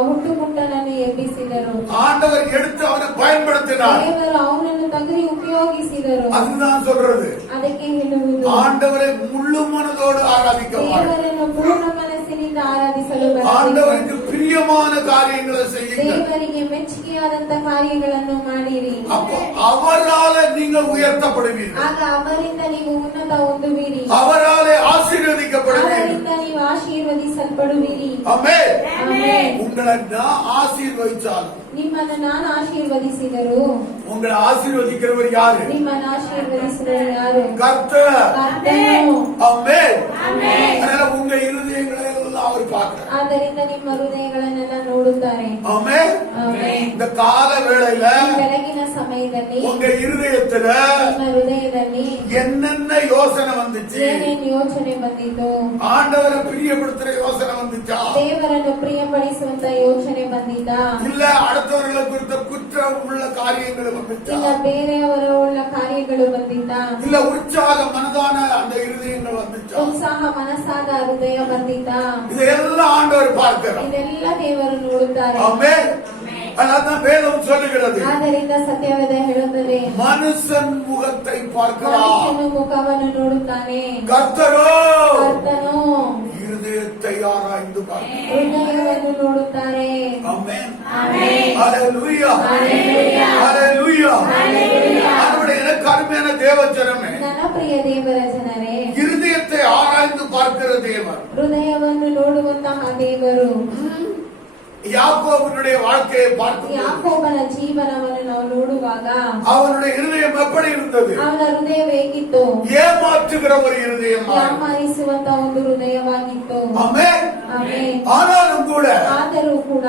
ಹುಟ್ಟುಗುಟ್ಟನನ್ನು ಎಬ್ಬಿಸಿದರು. ஆண்டவர் எடுத்து அவனை பயன்படுத்தினார். ದೇವರು ಅವನನ್ನು ತಗಲಿ ಉಪಯೋಗಿಸಿದರು. அதுதான் சொல்றது. ಅದಕ್ಕೆ ಹೇಳುವುದು, ஆண்டவரை முழு மனதோடு ஆராதிக்க ದೇವರನ್ನು ಪೂರ್ಣ ಮನಸ್ಸಿನಿಂದ ಆರಾಧಿಸಲು ಬರಬೇಕು. ஆண்டவருக்கு பிரியமான காரியங்களை செய்யுங்கள். ದೇವರಿಗೆ ಮೆಚ್ಚುಗೆಯಾದಂತ ಕಾರ್ಯಗಳನ್ನು ಮಾಡಿರಿ. அப்போ அவரால நீங்கள் உயர்த்தப்படுவீர்கள். ಆಗ ಅವರಿಂದ ನೀವು ಉನ್ನತ ಹೊಂದುವಿರಿ. அவராலே ஆசீர்வதிக்கப்படுவீர்கள். ಅವರಿಂದ ನೀವು ಆಶೀರ್ವದಿಸಲ್ಪಡುವಿರಿ. ஆமென். ಆಮೆನ್. உங்களை நான் ஆசீர்வதிச்சாலும் ನಿಮ್ಮನ್ನು ನಾನು ಆಶೀರ್ವದಿಸಿದರು, உங்களை ஆசீர்வதிக்கிறவர் யாரு? ನಿಮ್ಮನ್ನು ಆಶೀರ್ವದಿಸಿದರು ಯಾರು? கர்த்தர். ಕರ್ತನು. ஆமென். அதனால உங்க இருதயங்களை எல்லாம் அவர் பார்க்கிறார். ಆದ್ದರಿಂದ ನಿಮ್ಮ ಹೃದಯಗಳನ್ನೆಲ್ಲ ನೋಡುತ್ತಾರೆ. ஆமென். ಆಮೆನ್. இந்த கால வேளையில ಬೆಳಗಿನ ಸಮಯದಲ್ಲಿ உங்க இருதயத்துல ನಿಮ್ಮ ಹೃದಯದಲ್ಲಿ என்னென்ன யோசனை வந்துச்சு? ಏನೇನು ಯೋಚನೆ ಬಂದಿತು? ஆண்டவரை பிரியப்படுத்துற யோசனை வந்துச்சா? ದೇವರನ್ನು ಪ್ರಿಯಪಡಿಸುವಂತ ಯೋಚನೆ ಬಂದಿದ್ದ? இல்ல அடுத்தவர்களை குறித்த குற்றம் உள்ள காரியங்கள் வந்துச்சா? ಇಲ್ಲ ಬೇರೆಯವರ ಉಳ್ಳ ಕಾರ್ಯಗಳು ಬಂದಿದ್ದ? இல்ல உற்சாக மனதான அந்த இருதயங்கள் வந்துச்சா? ಉತ್ಸಾಹ ಮನಸ್ಸಾದ ಹೃದಯ ಬಂದಿದ್ದ? இதையெல்லாம் ஆண்டவர் பார்க்கிறார். ಇದೆಲ್ಲ ದೇವರು ನೋಡುತ್ತಾರೆ. ஆமென். அதான் வேதம் சொல்லுகிறது, ಆದ್ದರಿಂದ ಸತ್ಯವೇದ ಹೇಳುತ್ತದೆ, மனுஷன் முகத்தை பார்க்கிறார், ಮನುಷ್ಯನು ಮುಖವನ್ನು ನೋಡುತ್ತಾನೆ, கர்த்தரோ ಕರ್ತನು இருதயத்தை ஆராய்ந்து பார்க்கிறார். ಹೃದಯವನ್ನು ನೋಡುತ್ತಾರೆ. ஆமென். ಆಮೆನ್. ஹalleluya. ஹalleluya. ஹalleluya. ஹalleluya. அவருடைய கருமையான தேவஜனமே, ನನ್ನ ಪ್ರಿಯ ದೇವರ ಜನರೇ, இருதயத்தை ஆராய்ந்து பார்க்கிற தேவன், ಹೃದಯವನ್ನು ನೋಡುವಂತಹ ದೇವರು. யாக்கோபனுடைய வாழ்க்கையை பார்த்து ಯಾಕೋಬನ ಜೀವನವನ್ನು ನಾವು ನೋಡುವಾಗ அவனுடைய இருதயம் எப்படி இருந்தது? ಅವನ ಹೃದಯ ಹೇಗಿತ್ತು? ஏமாற்றுகிற ஒரு இருதயம். ಯಾಮಾರಿಸುವಂತ ಒಂದು ಹೃದಯವಾಗಿತ್ತು. ஆமென். ಆಮೆನ್. ஆனாலும் கூட ಆದರೂ ಕೂಡ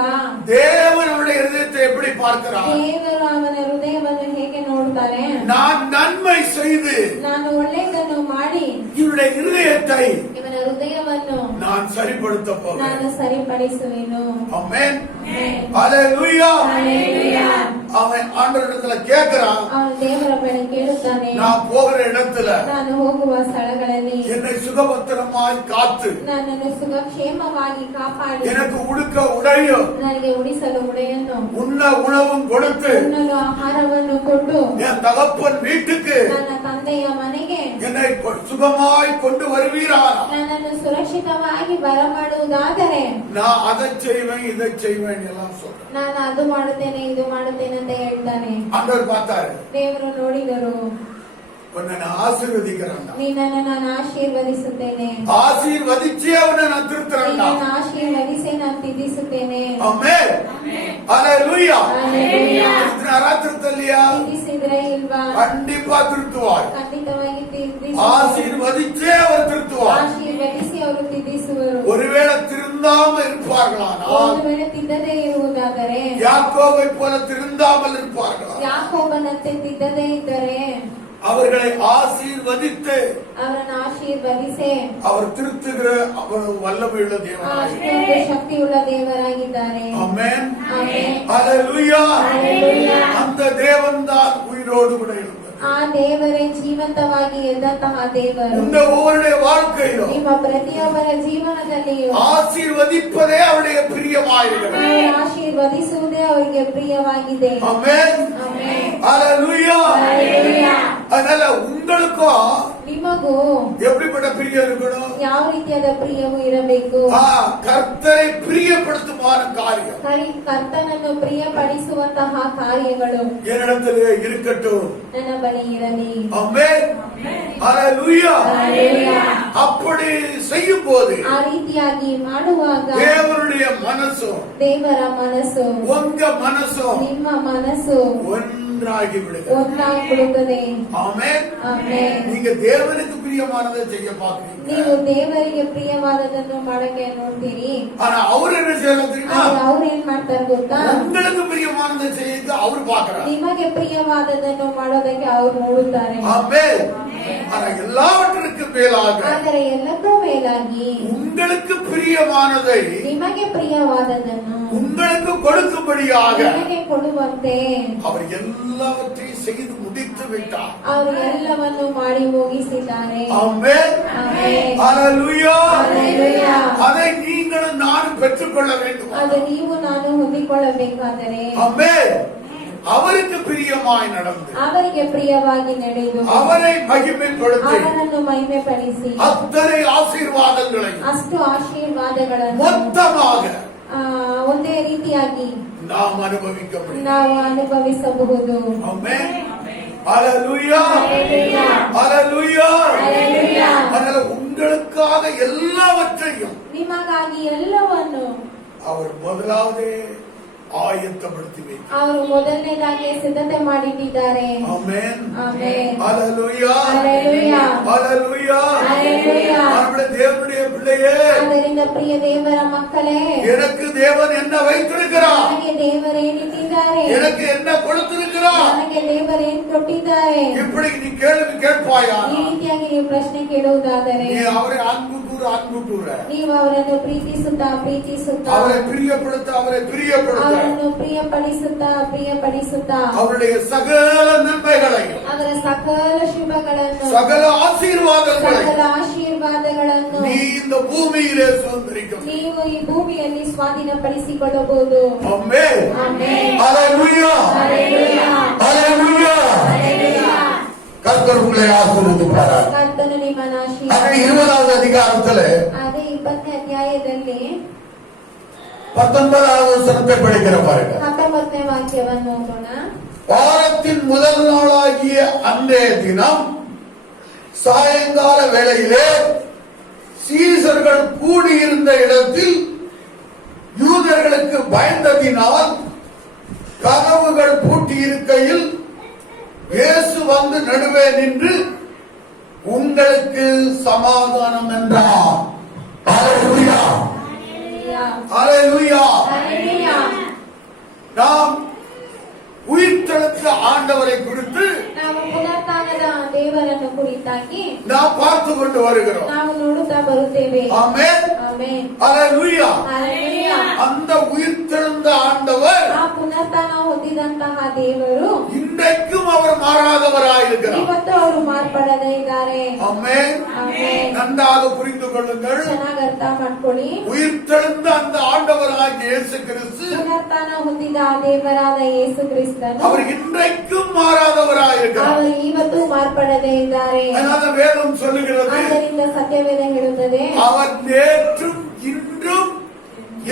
தேவன் அவனுடைய இருதயத்தை எப்படி பார்க்கிறார்? ದೇವರು ಅವನ ಹೃದಯವನ್ನು ಹೇಗೆ ನೋಡ್ತಾರೆ? நான் நன்மை செய்து ನಾನು ಒಳ್ಳೆಯದನ್ನು ಮಾಡಿ இவனுடைய இருதயத்தை ಇವನ ಹೃದಯವನ್ನು நான் சரிப்படுத்த போகிறேன். ನಾನು ಸರಿಪಡಿಸುವೆನು. ஆமென். ஹalleluya. ஹalleluya. அவன் ஆண்டவரிடத்துல கேட்கிறான், ಅವನು ದೇವರ ಬಳಿ ಕೇಳುತ್ತಾನೆ, நான் போகிற இடத்துல ನಾನು ಹೋಗುವ ಸ್ಥಳಗಳಲ್ಲಿ என்னை சுகபத்திரமாய் காத்து ನನ್ನನ್ನು ಸುಖಕ್ಷೇಮವಾಗಿ ಕಾಪಾಡಿ எனக்கு உடுக்க உடையும் ನನಗೆ ಉಡಿಸಲು ಉಡೆಯನ್ನು உண்ண உணவும் கொடுத்து ಉಣ್ಣಲು ಆಹಾರವನ್ನು ಕೊಟ್ಟು என் தகப்பன் வீட்டுக்கு ನನ್ನ ತಂದೆಯ ಮನೆಗೆ என்னை சுகமாய் கொண்டு வருவீரானா? ನನ್ನನ್ನು ಸುರಕ್ಷಿತವಾಗಿ ಬರಮಾಡುವುದಾದರೆ நான் அதை செய்வேன் இதை செய்வேன் எல்லாம் சொல்றேன். ನಾನು ಅದು ಮಾಡುತ್ತೇನೆ ಇದು ಮಾಡುತ್ತೇನೆ ಅಂತ ಹೇಳ್ತಾನೆ. ஆண்டவர் பார்த்தாரு, ದೇವರು ನೋಡಿದರು, உன்னை நான் ஆசீர்வதிக்கிறேன், ನಿನ್ನನ್ನು ನಾನು ಆಶೀರ್ವದಿಸುತ್ತೇನೆ, ஆசீர்வதிச்சே அவனை நான் திருத்துறேன். ನಿನ್ನನ್ನು ಆಶೀರ್ವದಿಸಿ ನಾನು ತಿದ್ದಿಸುತ್ತೇನೆ. ஆமென். ஹalleluya. ஹalleluya. திருத்துறாரா திருத்தலையா? ತಿದ್ದಿಸಿದ್ರೆ ಇಲ್ವಾ? கண்டிப்பா திருத்துவார். ಖಂಡಿತವಾಗಿ ತಿದ್ದಿಸಿ ஆசீர்வதிச்சே அவர் திருத்துவார். ಆಶೀರ್ವದಿಸಿ ಅವರು ತಿದ್ದಿಸುವರು. ஒருவேளை திருந்த திருந்தாமல் இருப்பார்களானால் ಒಂದು ವೇಳೆ ತಿದ್ದದೇ ಇರುವುದಾದರೆ யாக்கோபை போல திருந்தாமல் இருப்பார்களா ಯಾಕೋಬನಂತೆ ತಿದ್ದದೇ ಇದ್ದರೆ அவர்களை ஆசீர்வதித்து ಅವರನ್ನು ಆಶೀರ್ವದಿಸಿ அவர் திருத்துகிற அவர் வல்லமையுள்ள தேவனாய் ಅಷ್ಟೊಂದು ಶಕ್ತಿಯುಳ್ಳ ದೇವರಾಗಿದ್ದಾರೆ. ஆமென் ಆಮೆನ್. ஹalleluya. ஹalleluya. அந்த தேவன் தான் உயிரோடு கூட இருந்தார். ಆ ದೇವರೇ ಜೀವಂತವಾಗಿ ಎದ್ದಂತಹ ದೇವರು இந்த ஒவ்வொருடைய வாழ்க்கையிலும் ನಿಮ್ಮ ಪ್ರತಿಯೊಬ್ಬರ ಜೀವನದಲ್ಲಿಯೂ ஆசீர்வதிப்பதே அவருடைய பிரியமாயிருக்கிறது. ಅವರ ಆಶೀರ್ವದಿಸುವುದೇ ಅವರಿಗೆ ಪ್ರಿಯವಾಗಿದೆ. ஆமென் ಆಮೆನ್. ஹalleluya. ಹalleluya. அதனால உங்களுக்கும் ನಿಮಗೂ எப்படிப்பட்ட பிரியம் இருக்கணும்? ಯಾವ ರೀತಿಯಾದ ಪ್ರಿಯವು ಇರಬೇಕು? கர்த்தரை பிரியப்படுத்துமான காரியம் ಕರ್ತನನ್ನು ಪ್ರಿಯಪಡಿಸುವಂತಹ ಕಾರ್ಯಗಳು என்னிடத்திலே இருக்கட்டும். ನನ್ನ ಬಳಿ ಇರಲಿ. ஆமென் ஹalleluya. ಹalleluya. அப்படி செய்யும் போது ಆ ರೀತಿಯಾಗಿ ಮಾಡುವಾಗ தேவனுடைய மனசும் ದೇವರ ಮನಸ್ಸು உங்க மனசும் ನಿಮ್ಮ ಮನಸ್ಸು ஒன்றாகி விடுகிறது. ಒಂದಾಗ್ಬಿಡುತ್ತದೆ. ஆமென். ಆಮೆನ್. நீங்க தேவனுக்கு பிரியமானதை செய்ய பாக்குறீங்க. ನೀವು ದೇವರಿಗೆ ಪ್ರಿಯವಾದದನ್ನು ಮಾಡಕ್ಕೆ ನೋಡ್ತೀರಿ. ஆனா அவர் என்ன செய்யலாம் தெரியுமா? ಅವ್ರು ಏನ್ ಮಾಡ್ತಾರೆ ಗೊತ್ತಾ? உங்களுக்கு பிரியமானதை செய்ய அவர் பாக்குறார். ನಿಮಗೆ ಪ್ರಿಯವಾದದನ್ನು ಮಾಡೋದಕ್ಕೆ ಅವ್ರು ನೋಡುತ್ತಾರೆ. ஆமென். ஆனா எல்லாவற்றுக்கும் மேலாக ಆದರೆ ಎಲ್ಲಕ್ಕೂ ಮೇಲಾಗಿ உங்களுக்கு பிரியமானதை ನಿಮಗೆ ಪ್ರಿಯವಾದದನ್ನು உங்களுக்கு கொடுக்கும்படியாக ನಿಮಗೆ ಕೊಡುವಂತೆ அவர் எல்லாவற்றையும் செய்து முடித்து விட்டார். ಅವರು ಎಲ್ಲವನ್ನು ಮಾಡಿ ಮುಗಿಸಿದ್ದಾರೆ. ஆமென். ಆಮೆನ್. ஹalleluya. ಹalleluya. அதை நீங்களும் நானும் பெற்றுக்கொள்ள வேண்டும். ಅದು ನೀವು ನಾನು ಹೊಂದಿಕೊಳ್ಳಬೇಕಾದರೆ ஆமென். அவருக்கு பிரியமாய் நடந்து ಅವರಿಗೆ ಪ್ರಿಯವಾಗಿ ನಡೆದು அவரை மகிமைப்படுத்தி ಅವರನ್ನು ಮಹಿಮೆ ಪಡಿಸಿ அத்தனை ஆசீர்வாதங்களை ಅಷ್ಟು ಆಶೀರ್ವಾದಗಳನ್ನು மொத்தமாக ಒಂದೇ ರೀತಿಯಾಗಿ நாம் அனுபவிக்க முடியும். ನಾವು ಅನುಭವಿಸಬಹುದು. ஆமென். ஹalleluya. ஹalleluya. ஹalleluya. ஹalleluya. அதனால உங்களுக்காக எல்லாவற்றையும் ನಿಮಗಾಗಿ ಎಲ್ಲವನ್ನು அவர் முதலாவது ஆயத்தப்படுத்தி வைத்தார். ಅವರು ಮೊದಲನೇದಾಗಿ ಸಿದ್ಧತೆ ಮಾಡಿಟ್ಟಿದ್ದಾರೆ. ஆமென். ಆಮೆನ್. ஹalleluya. ஹalleluya. ஹalleluya. ஹalleluya. நம்முடைய தேவனுடைய பிள்ளையே, ಆದ್ದರಿಂದ ಪ್ರಿಯ ದೇವರ ಮಕ್ಕಳೇ, எனக்கு தேவன் என்ன வைத்திருக்கிறார்? ನನಗೆ ದೇವರೇನಿಟ್ಟಿದ್ದಾರೆ? எனக்கு என்ன கொடுத்திருக்கிறார்? ನನಗೆ ದೇವರೇನು ಕೊಟ್ಟಿದ್ದಾರೆ? இப்படி நீ கேள்வி கேட்பாயா? ಈ ರೀತಿಯಾಗಿ ನೀವು ಪ್ರಶ್ನೆ ಕೇಳುವುದಾದರೆ நீ அவரை அன்புக்கூற ನೀವು ಅವರನ್ನು ಪ್ರೀತಿಸುತ್ತಾ அவரை பிரியப்படுத்த ಅವರನ್ನು ಪ್ರಿಯಪಡಿಸುತ್ತಾ அவருடைய சகல நன்மைகளையும் ಅವರ ಸಕಲ ಶುಭಗಳನ್ನು சகல ஆசீர்வாதங்களையும் ಆಶೀರ್ವಾದಗಳನ್ನು நீ இந்த பூமியிலே சுதந்திரிக்கும். ನೀವು ಈ ಭೂಮಿಯಲ್ಲಿ ಸ್ವಾಧೀನಪಡಿಸಿಕೊಳ್ಳಬಹುದು. ஆமென். ಆಮೆನ್. ஹalleluya. ಹalleluya. ஹalleluya. ಹalleluya. கர்த்தர் உங்களை ஆசீர்வதிப்பார். ಕರ್ತನು ನಿಮ್ಮನ್ನು அது ಆಶೀರ್ವದಿಸಲಿ. 20வது அதிகாரத்திலே ಅದೇ 20ನೇ ಅಧ್ಯಾಯದಲ್ಲಿ 19வது வசனத்தை படிக்கிற பாருங்க. 19ನೇ ವಾಕ್ಯವನ್ನು ಓದೋಣ. வாரத்தின் முதல் நாளாகிய அன்றைய தினம் சாயங்கால வேளையிலே சீசர்கள் கூடியிருந்த இடத்தில் யூதர்களுக்கு பயந்ததினால் கதவுகள் பூட்டியிருக்கையில் இயேசு வந்து நடுவே நின்று உங்களுக்கு சமாதானம் என்றார். ஹalleluya. ஹalleluya. ஹalleluya. நாம் உயிர்த்தெழுந்த ஆண்டவரை குறித்து ನಾವು ಪುನರುತ್ಥಾನದ ದೇವರನ್ನು ಕುರಿತಾಗಿ நாம் பார்த்து கொண்டு வருகிறோம். ನಾವು ನೋಡುತ್ತಾ ಬರುತ್ತೇವೆ. ஆமென். ಆಮೆನ್. ஹalleluya. ಹalleluya. அந்த உயிர்த்தெழுந்த ஆண்டவர் ಆ ಪುನರುತ್ಥಾನ ಹೊಂದಿದಂತಹ ದೇವರು இன்றைக்கும் அவர் மாறாதவராயிருக்கிறார். ಇವತ್ತು ಅವರು ಮಾರ್ಪಡದೇ ಇದ್ದಾರೆ. ஆமென். ಆಮೆನ್. நன்றாக புரிந்து கொள்ளுங்கள். ಚೆನ್ನಾಗಿ ಅರ್ಥ ಮಾಡ್ಕೊಳ್ಳಿ. உயிர்த்தெழுந்த அந்த ஆண்டவராகிய இயேசு கிறிஸ்து ಪುನರುತ್ಥಾನ ಹೊಂದಿದ ಆ ದೇವರಾದ ಯೇಸು ಕ್ರಿಸ್ತನು அவர் இன்றைக்கும் மாறாதவராயிருக்கிறார். ಅವರು ಇವತ್ತು ಮಾರ್ಪಡದೇ ಇದ್ದಾರೆ. அதனால வேதம் சொல்லுகிறது, ಆದ್ದರಿಂದ ಸತ್ಯವೇದ ಹೇಳುತ್ತದೆ, அவர் நேற்றும் இன்றும்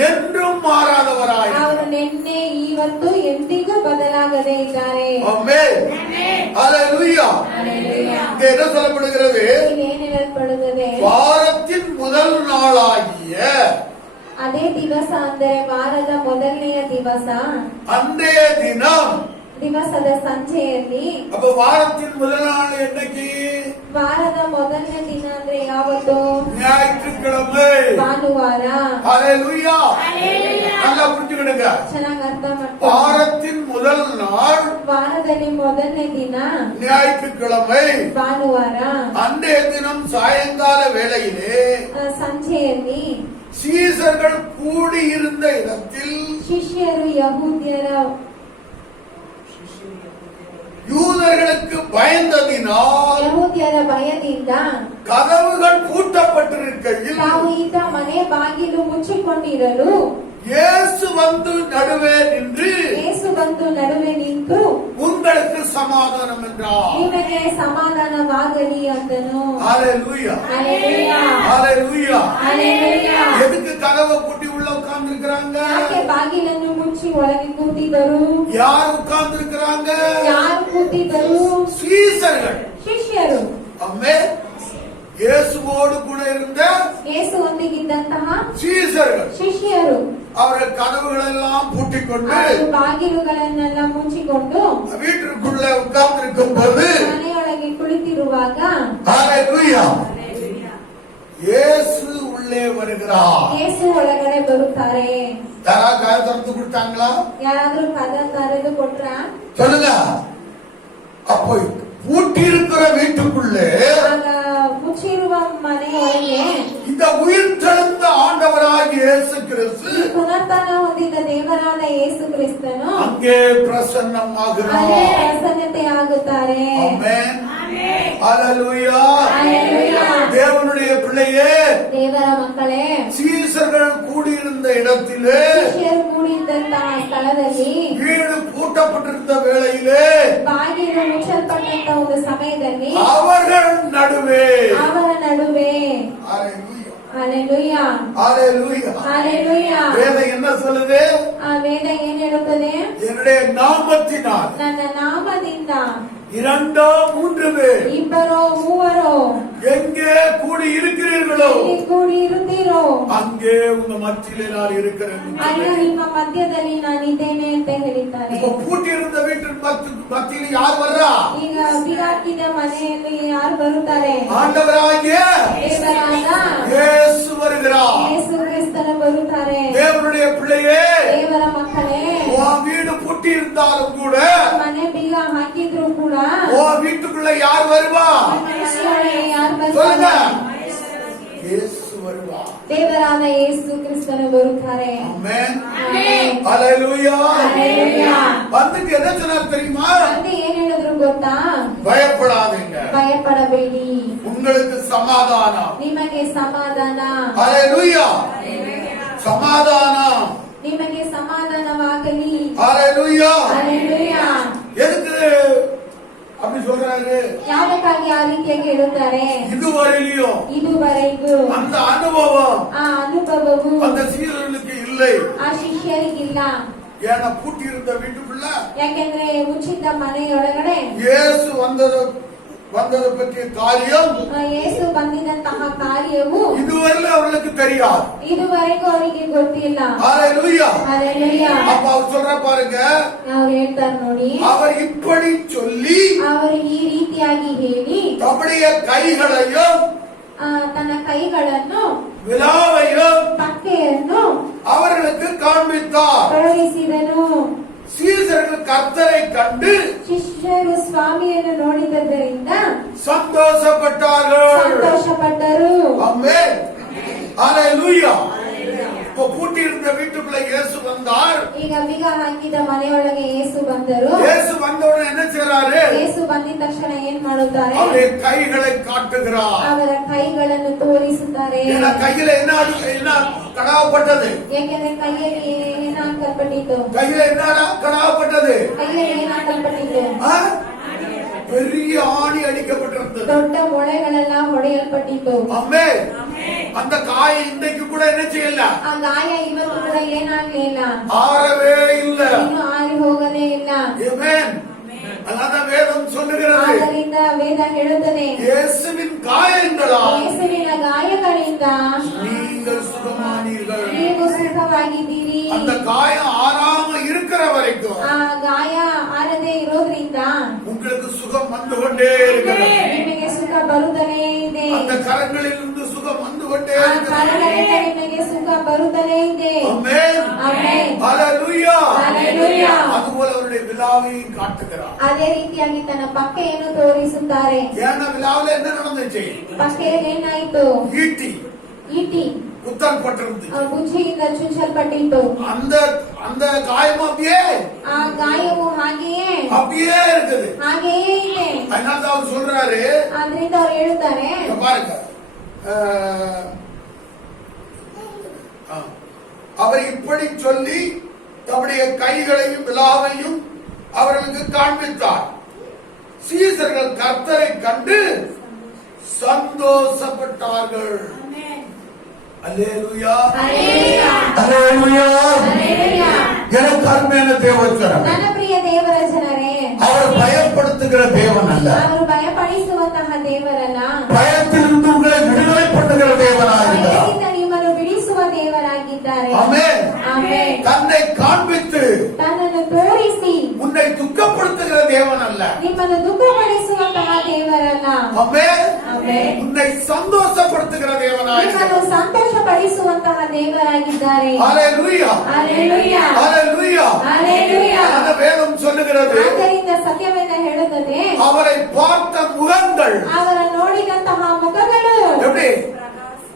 என்றும் மாறாதவராயிருக்கிறார். ಅವರು ನಿನ್ನೆ ಇವತ್ತು ಎಂದಿಗೂ ಬದಲಾಗದೇ ಇದ್ದಾರೆ. ஆமென். ஹalleluya. ಹalleluya. இங்கே என்ன சொல்லப்படுகிறது? ಏನ್ ಹೇಳಲ್ಪಡುತ್ತದೆ? வாரத்தின் முதல் நாளாகிய ಅದೇ ದಿವಸ ಅಂದರೆ ವಾರದ ಮೊದಲನೆಯ ದಿವಸ அன்றைய தினம் ದಿವಸದ ಸಂಜೆಯಲ್ಲಿ அப்ப வாரத்தின் முதல் நாள் என்னைக்கு? ವಾರದ ಮೊದಲನೇ ದಿನ ಅಂದ್ರೆ ಯಾವತ್ತು? ஞாயிற்றுக்கிழமை. ಭಾನುವಾರ. ஹalleluya. Hallelujah. நல்லா புரிஞ்சுக்கிடுங்க. ಚೆನ್ನಾಗಿ ಅರ್ಥ ಮಾಡ್ಕೊಳ್ಳಿ. வாரத்தின் முதல் நாள் ವಾರದಲ್ಲಿ ಮೊದಲನೇ ದಿನ ஞாயிற்றுக்கிழமை. ಭಾನುವಾರ. அன்றைய தினம் சாயங்கால வேளையிலே ಸಂಜೆಯಲ್ಲಿ சீசர்கள் கூடியிருந்த இடத்தில் ಶಿಷ್ಯರು யூதர்களுக்கு பயந்ததினால் ಯಹೂದ್ಯರ ಭಯದಿಂದ கதவுகள் பூட்டப்பட்டிருக்கையில் ತಾವು ಇದ್ದ ಮನೆ ಬಾಗಿಲು ಮುಚ್ಚಿಕೊಂಡಿರಲು இயேசு வந்து நடுவே நின்று ಯೇಸು ಬಂದು ನಡುವೆ ನಿಂತು உங்களுக்கு சமாதானம் என்றார். ನಿಮಗೆ ಸಮಾಧಾನವಾಗಲಿ ಅಂದನು. ஹalleluya. ಹಲ್ಲೆಲೂಯಾ. ஹalleluya. ಹಲ್ಲೆಲೂಯಾ. எதுக்கு கதவை பூட்டி உள்ள உட்கார்ந்து இருக்கிறாங்க? ಯಾಕೆ ಬಾಗಿಲನ್ನು ಮುಚ್ಚಿ ಒಳಗೆ ಕೂತಿದ್ದರು? யார் உட்கார்ந்து இருக்கிறாங்க? ಯಾರು ಕೂತಿದ್ದರು? சீசர்கள். ಶಿಷ್ಯರು. அம்மே இயேசுவோடு கூட இருந்த ಯೇಸು ಒಂದಿಗಿದ್ದಂತಹ சீசர்கள் ಶಿಷ್ಯರು அவர்கள் கதவுகள் எல்லாம் பூட்டிக்கொண்டு ಅವರು ಬಾಗಿಲುಗಳನ್ನೆಲ್ಲ ಮುಚ್ಚಿಕೊಂಡು வீட்டிற்குள்ள உட்கார்ந்து இருக்கும் போது ಮನೆಯೊಳಗೆ ಕುಳಿತಿರುವಾಗ ஹalleluya இயேசு உள்ளே வருகிறார். ಯೇಸು ಒಳಗಡೆ ಬರುತ್ತಾರೆ. யாராவது கதவை திறந்து கொடுத்தாங்களா? ಯಾರಾದ್ರೂ ಕದ ತೆರೆದು ಕೊಟ್ರ? சொல்லுங்க. அப்போ பூட்டி இருக்கிற வீட்டுக்குள்ளே ಆಗ ಮುಚ್ಚಿರುವ ಮನೆಯೊಳಗೆ இந்த உயிர் தெழுந்த ஆண்டவராகிய இயேசு கிறிஸ்து ಪುನರುತ್ಥಾನ ಹೊಂದಿದ ದೇವರಾದ ಯೇಸು ಕ್ರಿಸ್ತನು அங்கே பிரசன்னமாகிறார். ಅಲ್ಲೇ ಪ್ರಸನ್ನತೆ ಆಗುತ್ತಾರೆ. ஆமென். Amen. ஹalleluya. ஹalleluya. தேவனுடைய பிள்ளையே, ದೇವರ ಮಕ್ಕಳೇ, சீசர்கள் கூடியிருந்த இடத்திலே ಶಿಷ್ಯರು ಕೂಡಿದ್ದಂತಹ ಸ್ಥಳದಲ್ಲಿ வீடு பூட்டப்பட்டிருந்த வேளையிலே ಬಾಗಿಲು ಮುಚ್ಚಲ್ಪಟ್ಟಂತ ಒಂದು ಸಮಯದಲ್ಲಿ அவர்கள் நடுவே ಅವರ ನಡುವೆ ஹalleluya. ಹಲ್ಲೆಲೂಯಾ. ஹalleluya. ಹಲ್ಲೆಲೂಯಾ. வேதம் என்ன சொல்லுது? ಆ ವೇದ ಏನ್ ಹೇಳುತ್ತದೆ? என்னுடைய நாமத்தினால் ನನ್ನ ನಾಮದಿಂದ 2 3 பேர் ಇಬ್ಬರೋ ಮೂವರೋ எங்கே கூடி இருக்கிறீர்களோ ಇಲ್ಲಿ ಕೂಡಿ ಇರುತ್ತೀರೋ அங்கே உங்க மத்தியிலே நான் இருக்கிறேன். ಅಲ್ಲಿ ನಿಮ್ಮ ಮಧ್ಯದಲ್ಲಿ ನಾನಿದ್ದೇನೆ ಅಂತ ಹೇಳಿದ್ದಾರೆ. இப்ப பூட்டி இருந்த வீட்டின் மத்தியில் யார் வர்றா? ಈಗ ಬಿಗಾಕಿದ ಮನೆಯಲ್ಲಿ ಯಾರು ಬರುತ್ತಾರೆ? ஆண்டவராகிய ದೇವರಾದ இயேசு வருகிறார். ಯೇಸು ಕ್ರಿಸ್ತನು ಬರುತ್ತಾರೆ. தேவனுடைய பிள்ளையே, ದೇವರ ಮಕ್ಕಳೇ, உன் வீடு பூட்டி இருந்தாலும் கூட ಮನೆ ಬೀಗ ಹಾಕಿದ್ರು ಕೂಡ உன் வீட்டுக்குள்ள யார் வருவா? ಮನೆಯೊಳಗೆ ಯಾರು சொல்லுங்க. ಬರ್ತಾರೆ? இயேசு வருவா. ದೇವರಾದ ಯೇಸು ಕ್ರಿಸ್ತನು ಬರುತ್ತಾರೆ. ஆமென். ಆಮೆನ್. ஹalleluya. ಹಲ್ಲೆಲೂಯಾ. வந்துட்டு என்ன சொன்னார் தெரியுமா? ಮತ್ತೆ ಏನ್ ಹೇಳಿದ್ರು ಗೊತ್ತಾ? பயப்படாதீங்க, ಭಯಪಡಬೇಡಿ, உங்களுக்கு சமாதானம். ನಿಮಗೆ ಸಮಾಧಾನ, ஹalleluya. சமாதானம். ನಿಮಗೆ ಸಮಾಧಾನವಾಗಲಿ. ஹalleluya. ಹಲ್ಲೆಲೂಯಾ. எதுக்கு அப்படி சொல்றாரு? ಯಾವಕ್ಕಾಗಿ ಆ ರೀತಿಯಾಗಿ ಹೇಳುತ್ತಾರೆ? இதுவரையிலும் ಇದುವರೆಗೂ அந்த அனுபவம் ಆ ಅನುಭವವು அந்த சீரர்களுக்கு இல்லை. ಆ ಶಿಷ್ಯರಿಗಿಲ್ಲ. ஏன்னா பூட்டி இருந்த வீட்டுக்குள்ள ಯಾಕೆಂದ್ರೆ ಮುಚ್ಚಿದ್ದ ಮನೆಯೊಳಗಡೆ இயேசு வந்ததை பற்றிய காரியம் ಯೇಸು ಬಂದಿದಂತಹ ಕಾರ್ಯವು இதுவரையிலும் அவர்களுக்கு தெரியாது. ಇದುವರೆಗೂ ಅವರಿಗೆ ಗೊತ್ತಿಲ್ಲ. ஹalleluya. ಹಲ್ಲೆಲೂಯಾ. அப்ப அவர் சொல்ற பாருங்க, ಅವ್ರು ಹೇಳ್ತಾರೆ ನೋಡಿ, அவர் இப்படி சொல்லி ಅವರು ಈ ರೀತಿಯಾಗಿ ಹೇಳಿ தம்முடைய கைகளையும் ತನ್ನ ಕೈಗಳನ್ನು விலாவையும் ಪಕ್ಕೆಯನ್ನು அவர்களுக்கு காண்பித்தார். ಕಳುಹಿಸಿದನು. சீசர்கள் கர்த்தரை கண்டு ಶಿಷ್ಯರು ಸ್ವಾಮಿಯನ್ನು ನೋಡಿದ್ದರಿಂದ சந்தோஷப்பட்டார்கள். ಸಂತೋಷಪಟ್ಟರು. ஆமென். ஹalleluya. இப்போ பூட்டி இருந்த வீட்டுக்குள்ள இயேசு வந்தார். ಈಗ ಬೀಗ ಹಾಕಿದ ಮನೆಯೊಳಗೆ ಯೇಸು ಬಂದರು. இயேசு வந்த உடனே என்ன செய்றாரு? ಯೇಸು ಬಂದಿದ ತಕ್ಷಣ ಏನ್ ಮಾಡುತ್ತಾರೆ? அவருடைய கைகளை காட்டுகிறார். ಅವರ ಕೈಗಳನ್ನು ತೋರಿಸುತ್ತಾರೆ. ஏன்னா கையில என்ன கடாவப்பட்டது? ಏಕೆಂದ್ರೆ ಕೈಯಲ್ಲಿ ಏನ್ ಹಾಕಲ್ಪಟ್ಟಿತ್ತು? கையில என்ன கடாவப்பட்டது? ಕೈಯಲ್ಲಿ ಏನ್ ಹಾಕಲ್ಪಟ್ಟಿತ್ತು? ஆ? பெரிய ஆணி அடிக்கப்பட்டிருந்தது. ದೊಡ್ಡ ಮೊಳೆಗಳೆಲ್ಲ ಹೊಡೆಯಲ್ಪಟ್ಟಿತ್ತು. ஆமென். அந்த காயம் இன்றைக்கு கூட என்ன செய்யல? ಆ ಗಾಯ ಇವತ್ತು ಕೂಡ ಏನಾಗ್ಲಿಲ್ಲ, ஆறவே இல்ல. ಇನ್ನು ಆರಿ ಹೋಗಲೇ ಇಲ್ಲ. ஆமென். அதான் வேதம் சொல்லுகிறது. ಆದ್ದರಿಂದ ವೇದ ಹೇಳುತ್ತದೆ, இயேசுவின் காயங்களால் ಯೇಸುವಿನ ಗಾಯಗಳಿಂದ நீங்கள் சுகமானீர்கள். ನೀವು ಸುಖವಾಗಿದ್ದೀರಿ. அந்த காயம் ஆறாம இருக்கிற வரைக்கும் ಆ ಗಾಯ ಆರದೆ ಕರங்களில் இருந்து சுகம் வந்து கொண்டே ಆ ಕಾಲಗಳಿಂದ ನಿನಗೆ ಸುಖ ಬರುತ್ತಲೇ ಇದೆ. ஆமென் ಆಮೆನ್. ஹalleluya ஹalleluya. அதுபோல அவருடைய விலாவையும் காட்டுகிறார். ಅದೇ ರೀತಿಯಾಗಿ ತನ್ನ ಪಕ್ಕೆಯನ್ನು ತೋರಿಸುತ್ತಾರೆ. ஏன்னா விலாவில என்ன நடந்துச்சு? ಪಕ್ಕೆಯಲ್ಲಿ ಏನಾಯಿತು? ಈಟಿ குத்தல் பட்டிருந்துச்சு. ಗುಜ್ಜಿಯಿಂದ ಚುಚ್ಚಲ್ಪಟ್ಟಿತ್ತು. அந்த காயம் அப்படியே ಆ ಗಾಯವು ಹಾಗೆಯೇ இருக்குது. ಹಾಗೆಯೇ ಇದೆ. அதனால தான் அவர் சொல்றாரு, ಆದ್ರಿಂದ ಅವ್ರು ಹೇಳುತ್ತಾರೆ, இங்க பாருங்க, அவர் இப்படி சொல்லி தம்முடைய கைகளையும் விலாவையும் அவர்களுக்கு காண்பித்தார். சீசர்கள் கர்த்தரை கண்டு சந்தோஷப்பட்டார்கள். ஆமென். அல்லேலூயா ஹalleluya. அல்லேலூயா. ஹalleluya. எனக்கு அருமையான தேவச்சனம். ನನ್ನ ಪ್ರಿಯ ದೇವರ ಜನರೇ, அவர் பயப்படுத்துகிற தேவன் அல்ல. ಅವರು ಭಯಪಡಿಸುವಂತಹ ದೇವರಲ್ಲ. பயத்திலிருந்து உங்களை விடுதலை பண்ணுகிற தேவனாகிறார். ಭಯದಿಂದ ನಿಮ್ಮನ್ನು ಬಿಡಿಸುವ ದೇವರಾಗಿದ್ದಾರೆ. ஆமென். ಆಮೆನ್. தன்னை காண்பித்து ತನ್ನನ್ನು ತೋರಿಸಿ உன்னை துக்கப்படுத்துகிற தேவன் அல்ல. ನಿಮ್ಮನ್ನು ದುಃಖಪಡಿಸುವಂತಹ ದೇವರಲ್ಲ. ஆமென். ಆಮೆನ್. உன்னை சந்தோஷப்படுத்துகிற தேவனாகிறார். ನಿಮ್ಮನ್ನು ಸಂತೋಷಪಡಿಸುವಂತಹ ದೇವರಾಗಿದ್ದಾರೆ. ஹalleluya ಹalleluya. ஹalleluya. ಹalleluya. அந்த வேதம் சொல்லுகிறது, ಆದ್ದರಿಂದ ಸತ್ಯವೇದ ಹೇಳುತ್ತದೆ, அவரை பார்த்த முகங்கள் ಅವರ ನೋಡಿದಂತಹ ಮುಖಗಳು எப்படி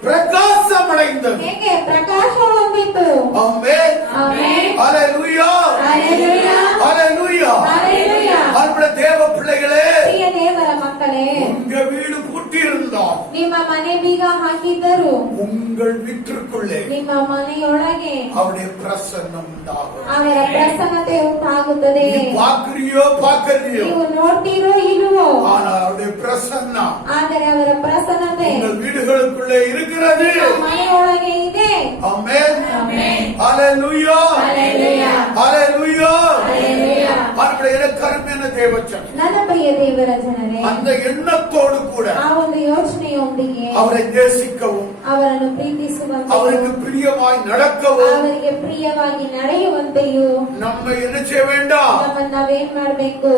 பிரகாசம் அடைந்தது. ಹೇಗೆ ಪ್ರಕಾಶ ಹೊಂದಿತು. ஆமென். ಆಮೆನ್. ஹalleluya ಹalleluya. ஹalleluya. ಹalleluya. அன்புள்ள தேவ பிள்ளைகளே, ಪ್ರಿಯ ದೇವರ ಮಕ್ಕಳೇ, உங்க வீடு பூட்டியிருந்தால் ನಿಮ್ಮ மನೆ ಬೀಗ ಹಾಕಿದ್ದರು உங்கள் வீட்டிற்குள்ளே ನಿಮ್ಮ ಮನೆಯೊಳಗೆ அவருடைய பிரசன்னம் உண்டாகும். ಅವರ ಪ್ರಸನ್ನತೆ ಉಂಟಾಗುತ್ತದೆ. நீ பார்க்கறியோ பார்க்கறியோ, ನೀವು ನೋಡ್ತೀರೋ ಇಲ್ವೋ, ஆனால் அவருடைய பிரசன்னம் ಆದರೆ ಅವರ ಪ್ರಸನ್ನತೆ உங்கள் வீடுகளுக்குள்ளே இருக்கிறது. ನಿಮ್ಮ ಮನೆಯೊಳಗೆ ಇದೆ. ஆமென். ಆಮೆನ್. ஹalleluya ಹalleluya. ஹalleluya. ಹalleluya. அவருடைய கருமையான தேவச்சனம். ನನ್ನ ಪ್ರಿಯ ದೇವರ ಜನರೇ, அந்த எண்ணத்தோடு கூட ಆ ಒಂದು ಯೋಚನೆಯೊಂದಿಗೆ அவரை நேசிக்கவும் ಅವರನ್ನು ಪ್ರೀತಿಸುವಂತೆಯೂ அவருக்கு பிரியமாய் நடக்கவும் ಅವರಿಗೆ ಪ್ರಿಯವಾಗಿ ನಡೆಯುವಂತೆಯೂ நம்மை என்ன செய்ய வேண்டாம்? ನಮ್ಮನ್ನು ನಾವೇನ್ ಮಾಡಬೇಕು?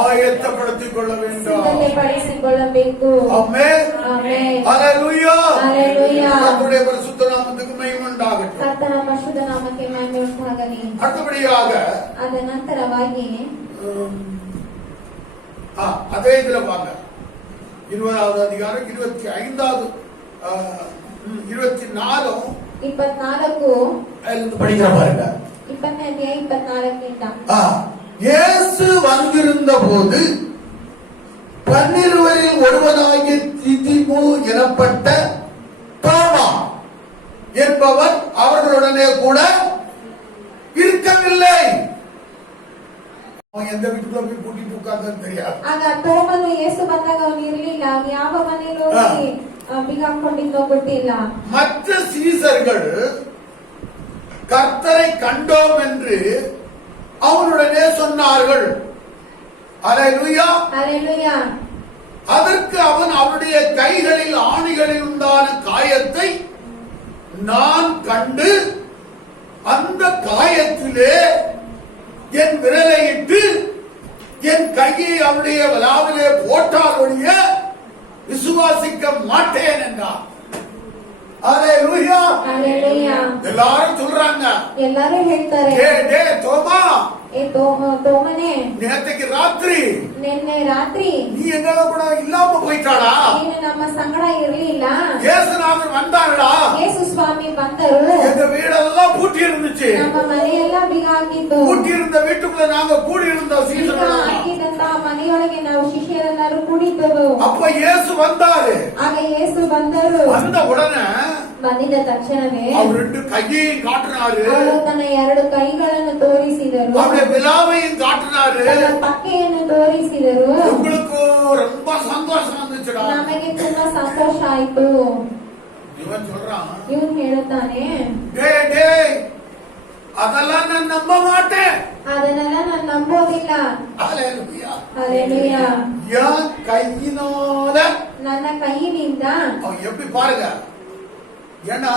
ஆயத்தப்படுத்திக் கொள்ள வேண்டாம். ಸಿದ್ಧತೆ ಪಡಿಸಿಕೊಳ್ಳಬೇಕು. ஆமென். ಆಮೆನ್. ஹalleluya. ஹalleluya. கர்த்தருடைய பரிசுத்த நாமத்துக்கு மகிமை உண்டாகட்டும். ಕರ್ತನ ಪರಿಶುದ್ಧ ನಾಮಕ್ಕೆ ಮಹಿಮೆ ಉಂಟಾಗಲಿ. அடுத்தபடியாக ಅದ ನಂತರವಾಗಿ அதே இதுல வாங்க, 20வது அதிகாரம் 25வது 24 24 படிக்கிற பாருங்க. 20ನೇ ಅಧ್ಯಾಯ 24 இயேசு வந்திருந்த போது 12 ஒருவனாகிய திதிமு எனப்பட்ட தோமா என்பவன் அவர்களுடனே கூட இருக்கவில்லை. அவன் எந்த வீட்டுக்குள்ள போய் கூட்டிட்டு உட்கார்ந்து தெரியாது. ಆಗ ತೋಮನು ಯೇಸು ಬಂದಾಗ ಅವನು ಇರಲಿಲ್ಲ. ಅವನು ಯಾವ ಮನೆಯಲ್ಲಿ ಹೋಗಿ ಬೀಗ ಹಾಕೊಂಡಿದ್ದೋ ಗೊತ್ತಿಲ್ಲ. மற்ற சீசர்கள் கர்த்தரை கண்டோம் என்று அவனுடனே சொன்னார்கள். அல்லேலூயா. ஹalleluya. அதற்கு அவன் அவருடைய கைகளில் ஆணிகளில் உண்டான காயத்தை நான் கண்டு அந்த காயத்திலே என் விரலை இட்டு என் கையை அவருடைய விலாவிலே போட்டால் ஒழிய விசுவாசிக்க மாட்டேன் என்றார். அல்லேலூயா. ஹalleluya. எல்லாரும் சொல்றாங்க, ಎಲ್ಲರೂ ಹೇಳ್ತಾರೆ, டே தோமா, ಏ ತೋಮನೇ, நேத்தைக்கு ராத்திரி ನಿನ್ನೆ ರಾತ್ರಿ நீ எங்கள கூட இல்லாம போயிட்டாடா. ನೀನು ನಮ್ಮ ಸಂಗಡ ಇರಲಿಲ್ಲ. இயேசுநாதர் வந்தாருடா. ಯೇಸು ಸ್ವಾಮಿ ಬಂದರು. எங்க வீடெல்லாம் பூட்டி இருந்துச்சு. ನಮ್ಮ ಮನೆಯೆಲ್ಲ ಬೀಗ ಹಾಕಿದ್ದು. பூட்டி இருந்த வீட்டுக்குள்ள நாங்க கூடி இருந்த ಬೀಗ சீசர்கள். ಹಾಕಿದಂತಹ ಮನೆಯೊಳಗೆ ನಾವು ಶಿಷ್ಯರೆಲ್ಲರೂ ಕುಡಿದೆವು. அப்ப இயேசு வந்தாரு. ಆಗ ಯೇಸು ಬಂದರು. வந்த உடனே ಬಂದಿದ ತಕ್ಷಣವೇ அவர் 2 கையையும் காட்டினாரு. ಅವರು ತನ್ನ 2 ಕೈಗಳನ್ನು ತೋರಿಸಿದರು. அவருடைய விலாவையும் காட்டினாரு. ತನ್ನ ಪಕ್ಕೆಯನ್ನು ತೋರಿಸಿದರು. உங்களுக்கு ரொம்ப சந்தோஷம் வந்துச்சுடா. ನಮಗೆ ತುಂಬಾ ಸಂತೋಷ ಆಯ್ತು. இவன் சொல்றான், ಇವನು ಹೇಳುತ್ತಾನೆ, டே அதெல்லாம் நான் நம்ப மாட்டேன். ಅದನ್ನೆಲ್ಲ ನಾನು ನಂಬೋದಿಲ್ಲ. அல்லேலூயா. ಹalleluya. என் கையினால ನನ್ನ ಕೈயிನಿಂದ அவன் எப்படி பாருங்க, ஏன்னா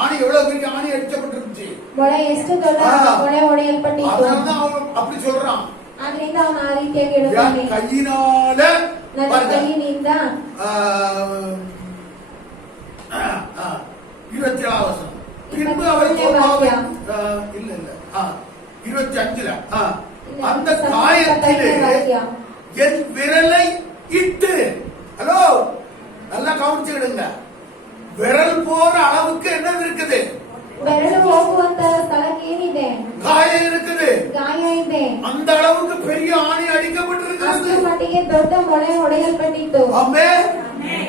ஆணி எவ்வளவு பெரிய ஆணி அடிச்சப்பட்டிருந்துச்சு. ಮೊಳೆ ಎಷ್ಟು ದೊಡ್ಡ ಮೊಳೆ ಹೊಡೆಯಲ್ಪಟ್ಟಿತ್ತು. அதனாலதான் அவன் அப்படி சொல்றான், ಆದ್ರಿಂದ ಅವನು ಆ ರೀತಿಯಾಗಿ ಹೇಳುತ್ತಾನೆ, என் கையினால ನನ್ನ பாருங்க. ಕೈಯಿಂದ 27 வசனம். பின்பு அவர் தோமாவை இல்ல 25ல அந்த காயத்திலே என் விரலை இட்டு, ஹலோ நல்லா கவனிச்சுக்கிடுங்க, விரல் போற அளவுக்கு என்ன இருக்குது? ಬೆರಳು ಹೋಗುವಂತ ಸ್ಥಳಕ್ಕೆ ಏನಿದೆ? காயம் இருக்குது. ಗಾಯ ಇದೆ. அந்த அளவுக்கு பெரிய ஆணி அடிக்கப்பட்டிருக்கிறது. ಅಷ್ಟರ ಮಟ್ಟಿಗೆ ದೊಡ್ಡ ಮೊಳೆ ಹೊಡೆಯಲ್ಪಟ್ಟಿತ್ತು. ஆமென்.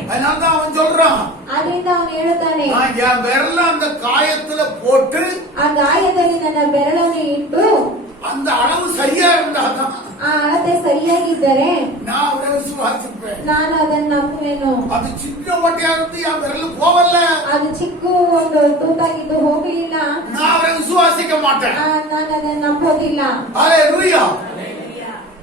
அதனால தான் அவன் சொல்றான், ಅದರಿಂದ ಅವನು ಹೇಳುತ್ತಾನೆ, என் விரல அந்த காயத்துல போட்டு ಆ ಗಾಯದಲ್ಲಿ ನನ್ನ ಬೆರಳನ್ನು ಇಟ್ಟು அந்த அளவு சரியா இருந்தாதான் ಆ ಅಳತೆ ಸರಿಯಾಗಿದ್ದರೆ நான் அவரை விசுவாசிப்பேன். ನಾನು ಅದನ್ನು ನಂಬುವೆನು. அது சின்ன ஓட்டையா இருந்து என் விரல் போவல, ಅದು ಚಿಕ್ಕ ಒಂದು ತೂತಾಗಿದ್ದು ಹೋಗಲಿಲ್ಲ, நான் அவரை விசுவாசிக்க மாட்டேன். ನಾನು ಅದನ್ನು ನಂಬೋದಿಲ್ಲ. ஹalleluya.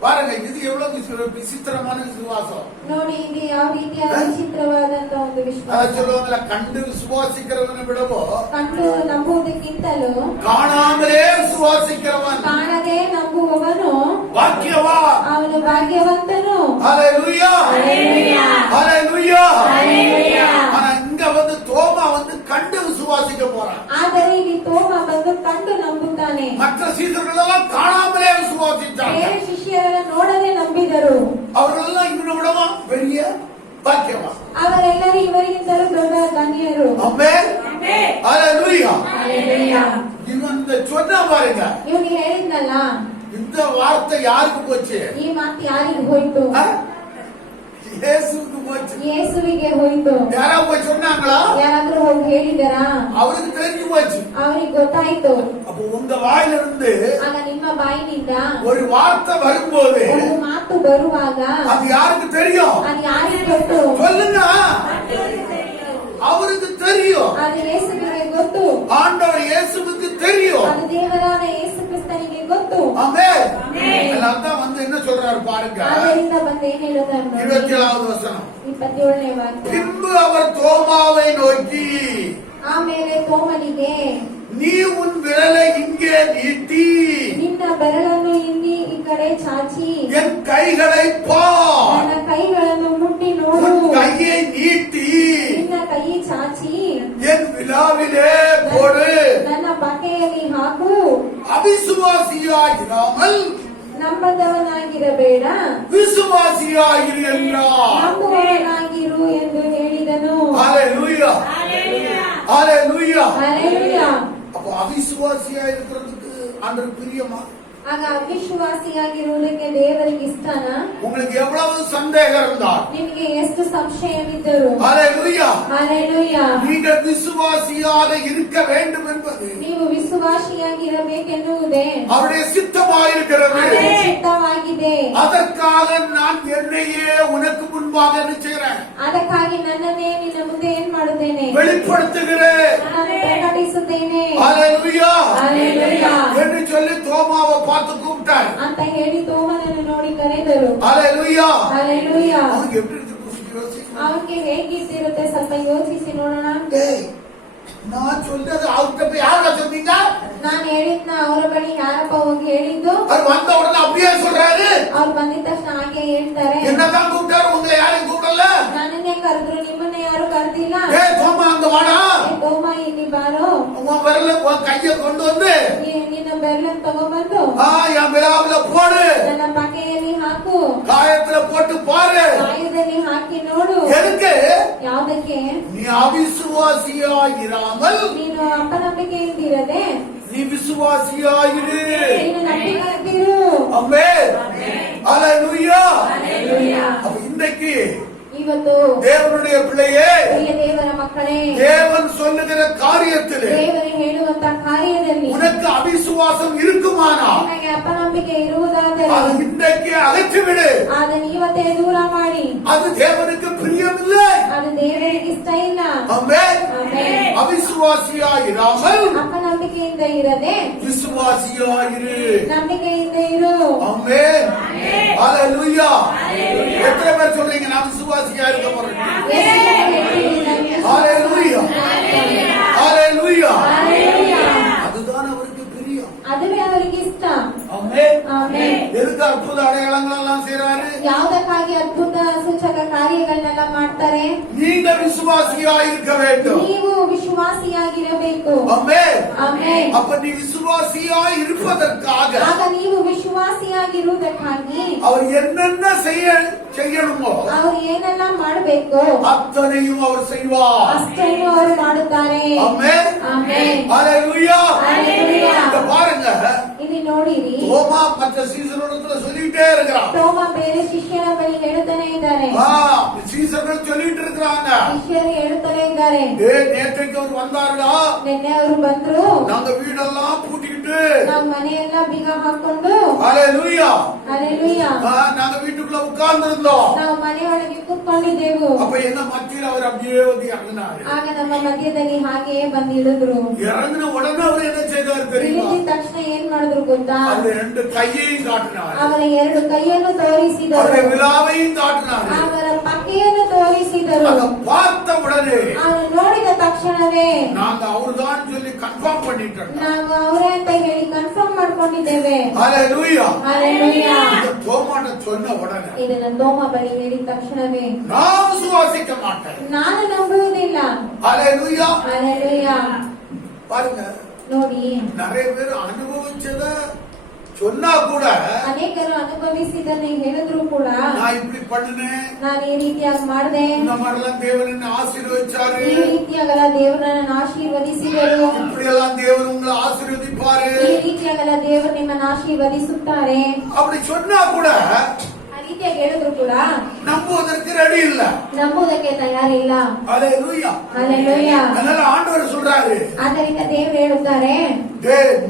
பாருங்க, இது எவ்வளவு விசித்திரமான விசுவாசம். ನೋಡಿ, ಇದು ಯಾವ ರೀತಿಯಾದ ವಿಚಿತ್ರವಾದಂತ ಒಂದು ವಿಶ್ವಾಸ. சொல்லுவாங்கல்ல, கண்டு விசுவாசிக்கிறவனை விடவோ ಕಂಡು ನಂಬುವುದಕ್ಕಿಂತಲೂ காணாமலே விசுவாசிக்கிறவன் ಕಾಣದೆ ನಂಬುವವನು பாக்கியவான். ಅವನು ಭಾಗ್ಯವಂತನು. ஹalleluya. ஹalleluya. ஹalleluya. ஹalleluya. ஆனா இங்க வந்து தோமா வந்து கண்டு விசுவாசிக்க போறான். ಆದರೆ ಇಲ್ಲಿ ತೋಮ ಬಂದು ಕಂಡು ನಂಬುತ್ತಾನೆ. மற்ற சீடர்கள் எல்லாம் காணாமலே விசுவாசிச்சாங்க. ಬೇರೆ ಶಿಷ್ಯರನ್ನ ನೋಡದೆ ನಂಬಿದರು. அவர்களெல்லாம் இவனை விடவா பெரிய பாக்கியவான். ಅವರೆಲ್ಲರೂ ಇವರಿಗಿಂತಲೂ ದೊಡ್ಡ ಧನ್ಯರು. ஆமென். ஆமென். ஹalleluya. ஹalleluya. இவன் இந்த சொன்னா பாருங்க, ಇವನು ಹೇಳಿದ್ನಲ್ಲ, இந்த வார்த்தை யாருக்கு போச்சு? ಈ ಮಾತು ಯಾರಿಗೆ ಹೋಯ್ತು? இயேசுவுக்கு போச்சு. ಯೇಸುವಿಗೆ ಹೋಯ್ತು. யாரா போய் சொன்னாங்களா? ಯಾರಾದ್ರೂ ಹೋಗಿ ಹೇಳಿದರಾ? அவருக்கு தெரிஞ்சு போச்சு. ಅವರಿಗೆ ಗೊತ್ತಾಯ್ತು. அப்போ உங்க வாயிலிருந்து ಆಗ ನಿಮ್ಮ ಬಾಯಿನಿಂದ ஒரு வார்த்தை வரும்போது ಒಂದು ಮಾತು ಬರುವಾಗ அது யாருக்கு தெரியும்? ಅದು ಯಾರಿಗೆ ಗೊತ್ತು? சொல்லுங்க. அவருக்கு தெரியும். ಅದು ಯೇಸುವಿಗೆ ಗೊತ್ತು. ஆண்டவர் இயேசுவுக்கு தெரியும். ಅದು ದೇವರಾದ ಯೇಸು ಕ್ರಿಸ್ತನಿಗೆ ಗೊತ್ತು. ஆமென். ஆமென். எல்லாரும் வந்து என்ன சொல்றாரு பாருங்க, ಆದ್ದರಿಂದ ಬಂದು ಏನ್ ಹೇಳುತ್ತಾನೆ ನೋಡಿ. 27வது வசனம். 27ನೇ ವಾಕ್ಯ. பின்பு அவர் தோமாவை நோக்கி, ಆಮೇಲೆ ತೋಮನಿಗೆ, நீ உன் விரலை இங்கே நீட்டி ನಿನ್ನ ಬೆರಳನ್ನು ಇಲ್ಲಿ ಈ ಕಡೆ ಚಾಚಿ என் கைகளை பார். ನನ್ನ ಕೈಗಳನ್ನು ಮುಟ್ಟಿ ನೋಡು. உன் கையை நீட்டி ನಿನ್ನ ಕೈ ಚಾಚಿ என் விழாவிலே போடு. ನನ್ನ ಬಕೆಯಲ್ಲಿ ಹಾಕು. அவிசுவாசியாயிராமல் ನಂಬದವನಾಗಿರಬೇಡ, விசுவாசியாயிரு என்றார். ನಂಬುವವನಾಗಿರು ಎಂದು ಹೇಳಿದನು. ஹalleluya. ஹalleluya. ஹalleluya. ಹಲ್ಲೆಲೂಯಾ. அப்ப அவிசுவாசியா இருக்கிறதுக்கு ஆண்டவர் பிரியமா? ಆಗ ಅವಿಶ್ವಾಸಿಯಾಗಿರುವುದಕ್ಕೆ ದೇವರಿಗೆ ಇಷ್ಟನ? உங்களுக்கு எவ்வளவு சந்தேகம் இருந்தால், ನಿಮಗೆ ಎಷ್ಟು ಸಂಶಯವಿದ್ದರು, ஹalleluya, ಹಲ್ಲೆಲೂಯಾ, நீங்கள் விசுவாசியாக இருக்க வேண்டும் என்பது ನೀವು ವಿಶ್ವಾಸಿಯಾಗಿರಬೇಕೆನ್ನುವುದೇ அவருடைய சித்தமாயிருக்கிறது. ಅವರ ಚಿತ್ತವಾಗಿದೆ. அதற்காக நான் என்னையே உனக்கு முன்பாக என்ன செய்கிறேன்? ಅದಕ್ಕಾಗಿ ನನ್ನನ್ನೇ ನಿನ್ನ ಮುಂದೆ ಏನ್ ಮಾಡುತ್ತೇನೆ? வெளிப்படுத்துகிறேன். ನಾನು ಪ್ರಕಟಿಸುತ್ತೇನೆ. ஹalleluya. ಹಲ್ಲೆಲೂಯಾ என்று சொல்லி தோமாவை பார்த்து கூப்பிட்டார். ಅಂತ ಹೇಳಿ ತೋಮನನ್ನು ನೋಡಿ ಕರೆದರು. ஹalleluya. ಹಲ್ಲೆಲೂಯಾ. அவனுக்கு எப்படி இருக்கு யோசிக்கணும். ಅವನಿಗೆ ಹೇಗಿರ್ತಿರುತ್ತೆ ಸ್ವಲ್ಪ ಯೋಚಿಸಿ ನೋಡೋಣ. டேய், நான் சொல்றது அவர்கிட்ட போய் யாரா சொன்னீங்க? ನಾನು ಹೇಳಿದ್ನ ಅವರ ಬಳಿ ಯಾರಪ್ಪ ಹೋಗಿ ಹೇಳಿದ್ದು? அவர் வந்த உடனே அப்படியே சொல்றாரு. ಅವ್ರು ಬಂದಿದ ತಕ್ಷಣ ಹಾಗೆ ಹೇಳ್ತಾರೆ. என்னதான் கூப்பிட்டாரு, உங்களை யாரையும் கூப்பிடல. ನನ್ನನ್ನೇ ಕರೆದ್ರು, ನಿಮ್ಮನ್ನ ಯಾರು ಕರೆದಿಲ್ಲ. ஏய் தோமா, அங்க வாடா. ತೋಮ ಇಲ್ಲಿ ಬಾರೋ, உன் விரல உன் கைய கொண்டு வந்து ನಿನ್ನ ಬೆರಳನ್ನು ತಗೊಂಡ್ಬಂದು என் விழாவில போடு. ನನ್ನ ಬಕೆಯಲ್ಲಿ ಹಾಕು, காயத்துல போட்டு பாரு. ಕಾಯದಲ್ಲಿ ಹಾಕಿ ನೋಡು. எதுக்கு? ಯಾವ್ದಕ್ಕೆ? நீ அவிசுவாசியாயிராமல் ನೀನು ಅಪನಂಬಿಕೆಯಿಂದಿರದೆ நீ விசுவாசியாயிரு. ನೀನು ನಂಬಿಕೆಯಿಂದಿರು. ஆமென். ஹalleluya. ಹಲ್ಲೆಲೂಯಾ. அப்ப இன்றைக்கு ಇವತ್ತು தேவனுடைய பிள்ளையே, ಪ್ರಿಯ ದೇವರ ಮಕ್ಕಳೇ, தேவன் சொல்லுகிற காரியத்திலே ದೇವರು ಹೇಳುವಂತ ಕಾರ್ಯದಲ್ಲಿ உனக்கு அவிசுவாசம் இருக்குமானால் ನಿನಗೆ ಅಪನಂಬಿಕೆ ಇರುವುದಾದರೆ அது இன்றைக்கு அகற்றிவிடு. ಅದನ್ನು ಇವತ್ತೇ ದೂರ ಮಾಡಿ. அது தேவனுக்கு பிரியமில்லை. ಅದು ದೇವರಿಗೆ ಇಷ್ಟ ಇಲ್ಲ. ஆமென். ಆಮೆನ್. அவிசுவாசியாயிராமல் ಅಪನಂಬಿಕೆಯಿಂದ ಇರದೆ விசுவாசியாயிரு. ನಂಬಿಕೆಯಿಂದ ಇರು. ஆமென். ஹalleluya. எத்தனை பேர் சொல்றீங்க நான் விசுவாசியா இருக்க போறேன்? ஹalleluya. ஹalleluya. ಹಲ್ಲೆಲೂಯಾ. அதுதான் அவருக்கு பிரியம். ಅದುವೇ ಅವರಿಗೆ ಇಷ್ಟ. ஆமென். ಆಮೆನ್. எதுக்கு அற்புத அடையாளங்கள் எல்லாம் செய்றாரு? ಯಾವ್ದಕ್ಕಾಗಿ ಅದ್ಭುತ ಸೂಚಕ ಕಾರ್ಯಗಳನ್ನೆಲ್ಲ ಮಾಡ್ತಾರೆ? நீங்க விசுவாசியா இருக்க வேண்டும். ನೀವು ವಿಶ್ವಾಸಿಯಾಗಿರಬೇಕು. ஆமென். ಆಮೆನ್. அப்ப நீ விசுவாசியா இருப்பதற்காக ಆಗ ನೀವು ವಿಶ್ವಾಸಿಯಾಗಿರುವುದಕ್ಕಾಗಿ அவர் என்னென்ன செய்யணுமோ ಅವ್ರು ಏನೆಲ್ಲ ಮಾಡಬೇಕು அத்தனையும் அவர் செய்வார். ಅಷ್ಟನ್ನು ಅವರು ಮಾಡುತ್ತಾರೆ. ஆமென். ಆಮೆನ್. ஹalleluya. ஹalleluya. இத பாருங்க, ಇಲ್ಲಿ ನೋಡಿರಿ, தோமா மற்ற சீசரோட சொல்லிட்டே இருக்கிறான். ತೋಮ ಬೇರೆ ಶಿಷ್ಯರ ಬಳಿ ಹೇಳುತ್ತಾನೆ ಇದ್ದಾರೆ. சீசர்கள் சொல்லிட்டு இருக்கிறாங்க, ಶಿಷ್ಯರು ಹೇಳುತ್ತಲೇ ಇದ್ದಾರೆ, நேற்றைக்கு அவர் வந்தாருடா, ನಿನ್ನೆ ಅವರು ಬಂದ್ರು, நாங்க வீடெல்லாம் பூட்டிக்கிட்டு ನಾವು ಮನೆಯೆಲ್ಲ ಬೀಗ ಹಾಕೊಂಡು ஹalleluya ஹalleluya நாங்க வீட்டுக்குள்ள உட்கார்ந்து இருந்தோம். ನಾವು ಮನೆಯೊಳಗೆ ಕೂತ್ಕೊಂಡಿದ್ದೆವು. அப்ப எங்க மத்தியில் அவர் அப்படியே வந்து இறங்கினாரு. ಆಗ ನಮ್ಮ ಮಧ್ಯದಲ್ಲಿ ಹಾಗೆಯೇ ಬಂದು ಇಳಿದ್ರು. இறங்கின உடனே அவர் என்ன செய்தார் தெரியுமா? ಇಳಿದ ತಕ್ಷಣ ಏನ್ ಮಾಡಿದ್ರು ಗೊತ್ತಾ? அவர் ரெண்டு கையையும் காட்டினார், ಅವರ ಎರಡು ಕೈಯನ್ನು ತೋರಿಸಿದರು, அவருடைய விலாவையும் காட்டினார். ಅವರ ಪಕ್ಕೆಯನ್ನು ತೋರಿಸಿದರು. அதை பார்த்த உடனே ಅವನು ನೋಡಿದ ತಕ್ಷಣವೇ நாங்க அவர்தான் சொல்லி கன்ஃபார்ம் பண்ணிட்டோம். ನಾವು ಅವರೇ ಅಂತ ಹೇಳಿ ಕನ್ಫರ್ಮ್ ಮಾಡ್ಕೊಂಡಿದ್ದೇವೆ. ஹalleluya. ஹalleluya. இந்த தோமாட்ட சொன்ன உடனே ಇದನ್ನ ತೋಮ ಬಳಿ ಹೇಳಿದ ತಕ್ಷಣವೇ நான் விசுவாசிக்க மாட்டேன். ನಾನು ನಂಬುವುದಿಲ್ಲ. ஹalleluya. ஹalleluya. பாருங்க, ನೋಡಿ, நிறைய பேர் அனுபவிச்சத சொன்னா கூட ಅನೇಕರು ಅನುಭವಿಸಿದ್ದನ್ನ ಹೇಳಿದ್ರು ಕೂಡ நான் இப்படி பண்ணினேன், ನಾನು ಈ ರೀತಿಯಾಗಿ ಮಾಡಿದೆ, இந்த மாதிரிலாம் தேவன் என்ன ஆசீர்வதிச்சாரு, ಈ ರೀತಿಯಾಗಲ್ಲ ದೇವರು ನನ್ನನ್ನು ಆಶೀರ್ವದಿಸಿದರು, இப்படி எல்லாம் தேவன் உங்களை ஆசீர்வதிப்பாரு, ಈ ರೀತಿಯಾಗಲ್ಲ ದೇವರು ನಿಮ್ಮನ್ನು ಆಶೀರ್ವದಿಸುತ್ತಾರೆ, அப்படி சொன்னா கூட ಆ ರೀತಿಯಾಗಿ ಹೇಳಿದ್ರು ಕೂಡ நம்புவதற்கு ரெடி இல்ல. ನಂಬುವುದಕ್ಕೆ ತಯಾರಿಲ್ಲ. ஹalleluya. ஹalleluya. அதனால ஆண்டவர் சொல்றாரு, ಆದ್ದರಿಂದ ದೇವರು ಹೇಳುತ್ತಾರೆ,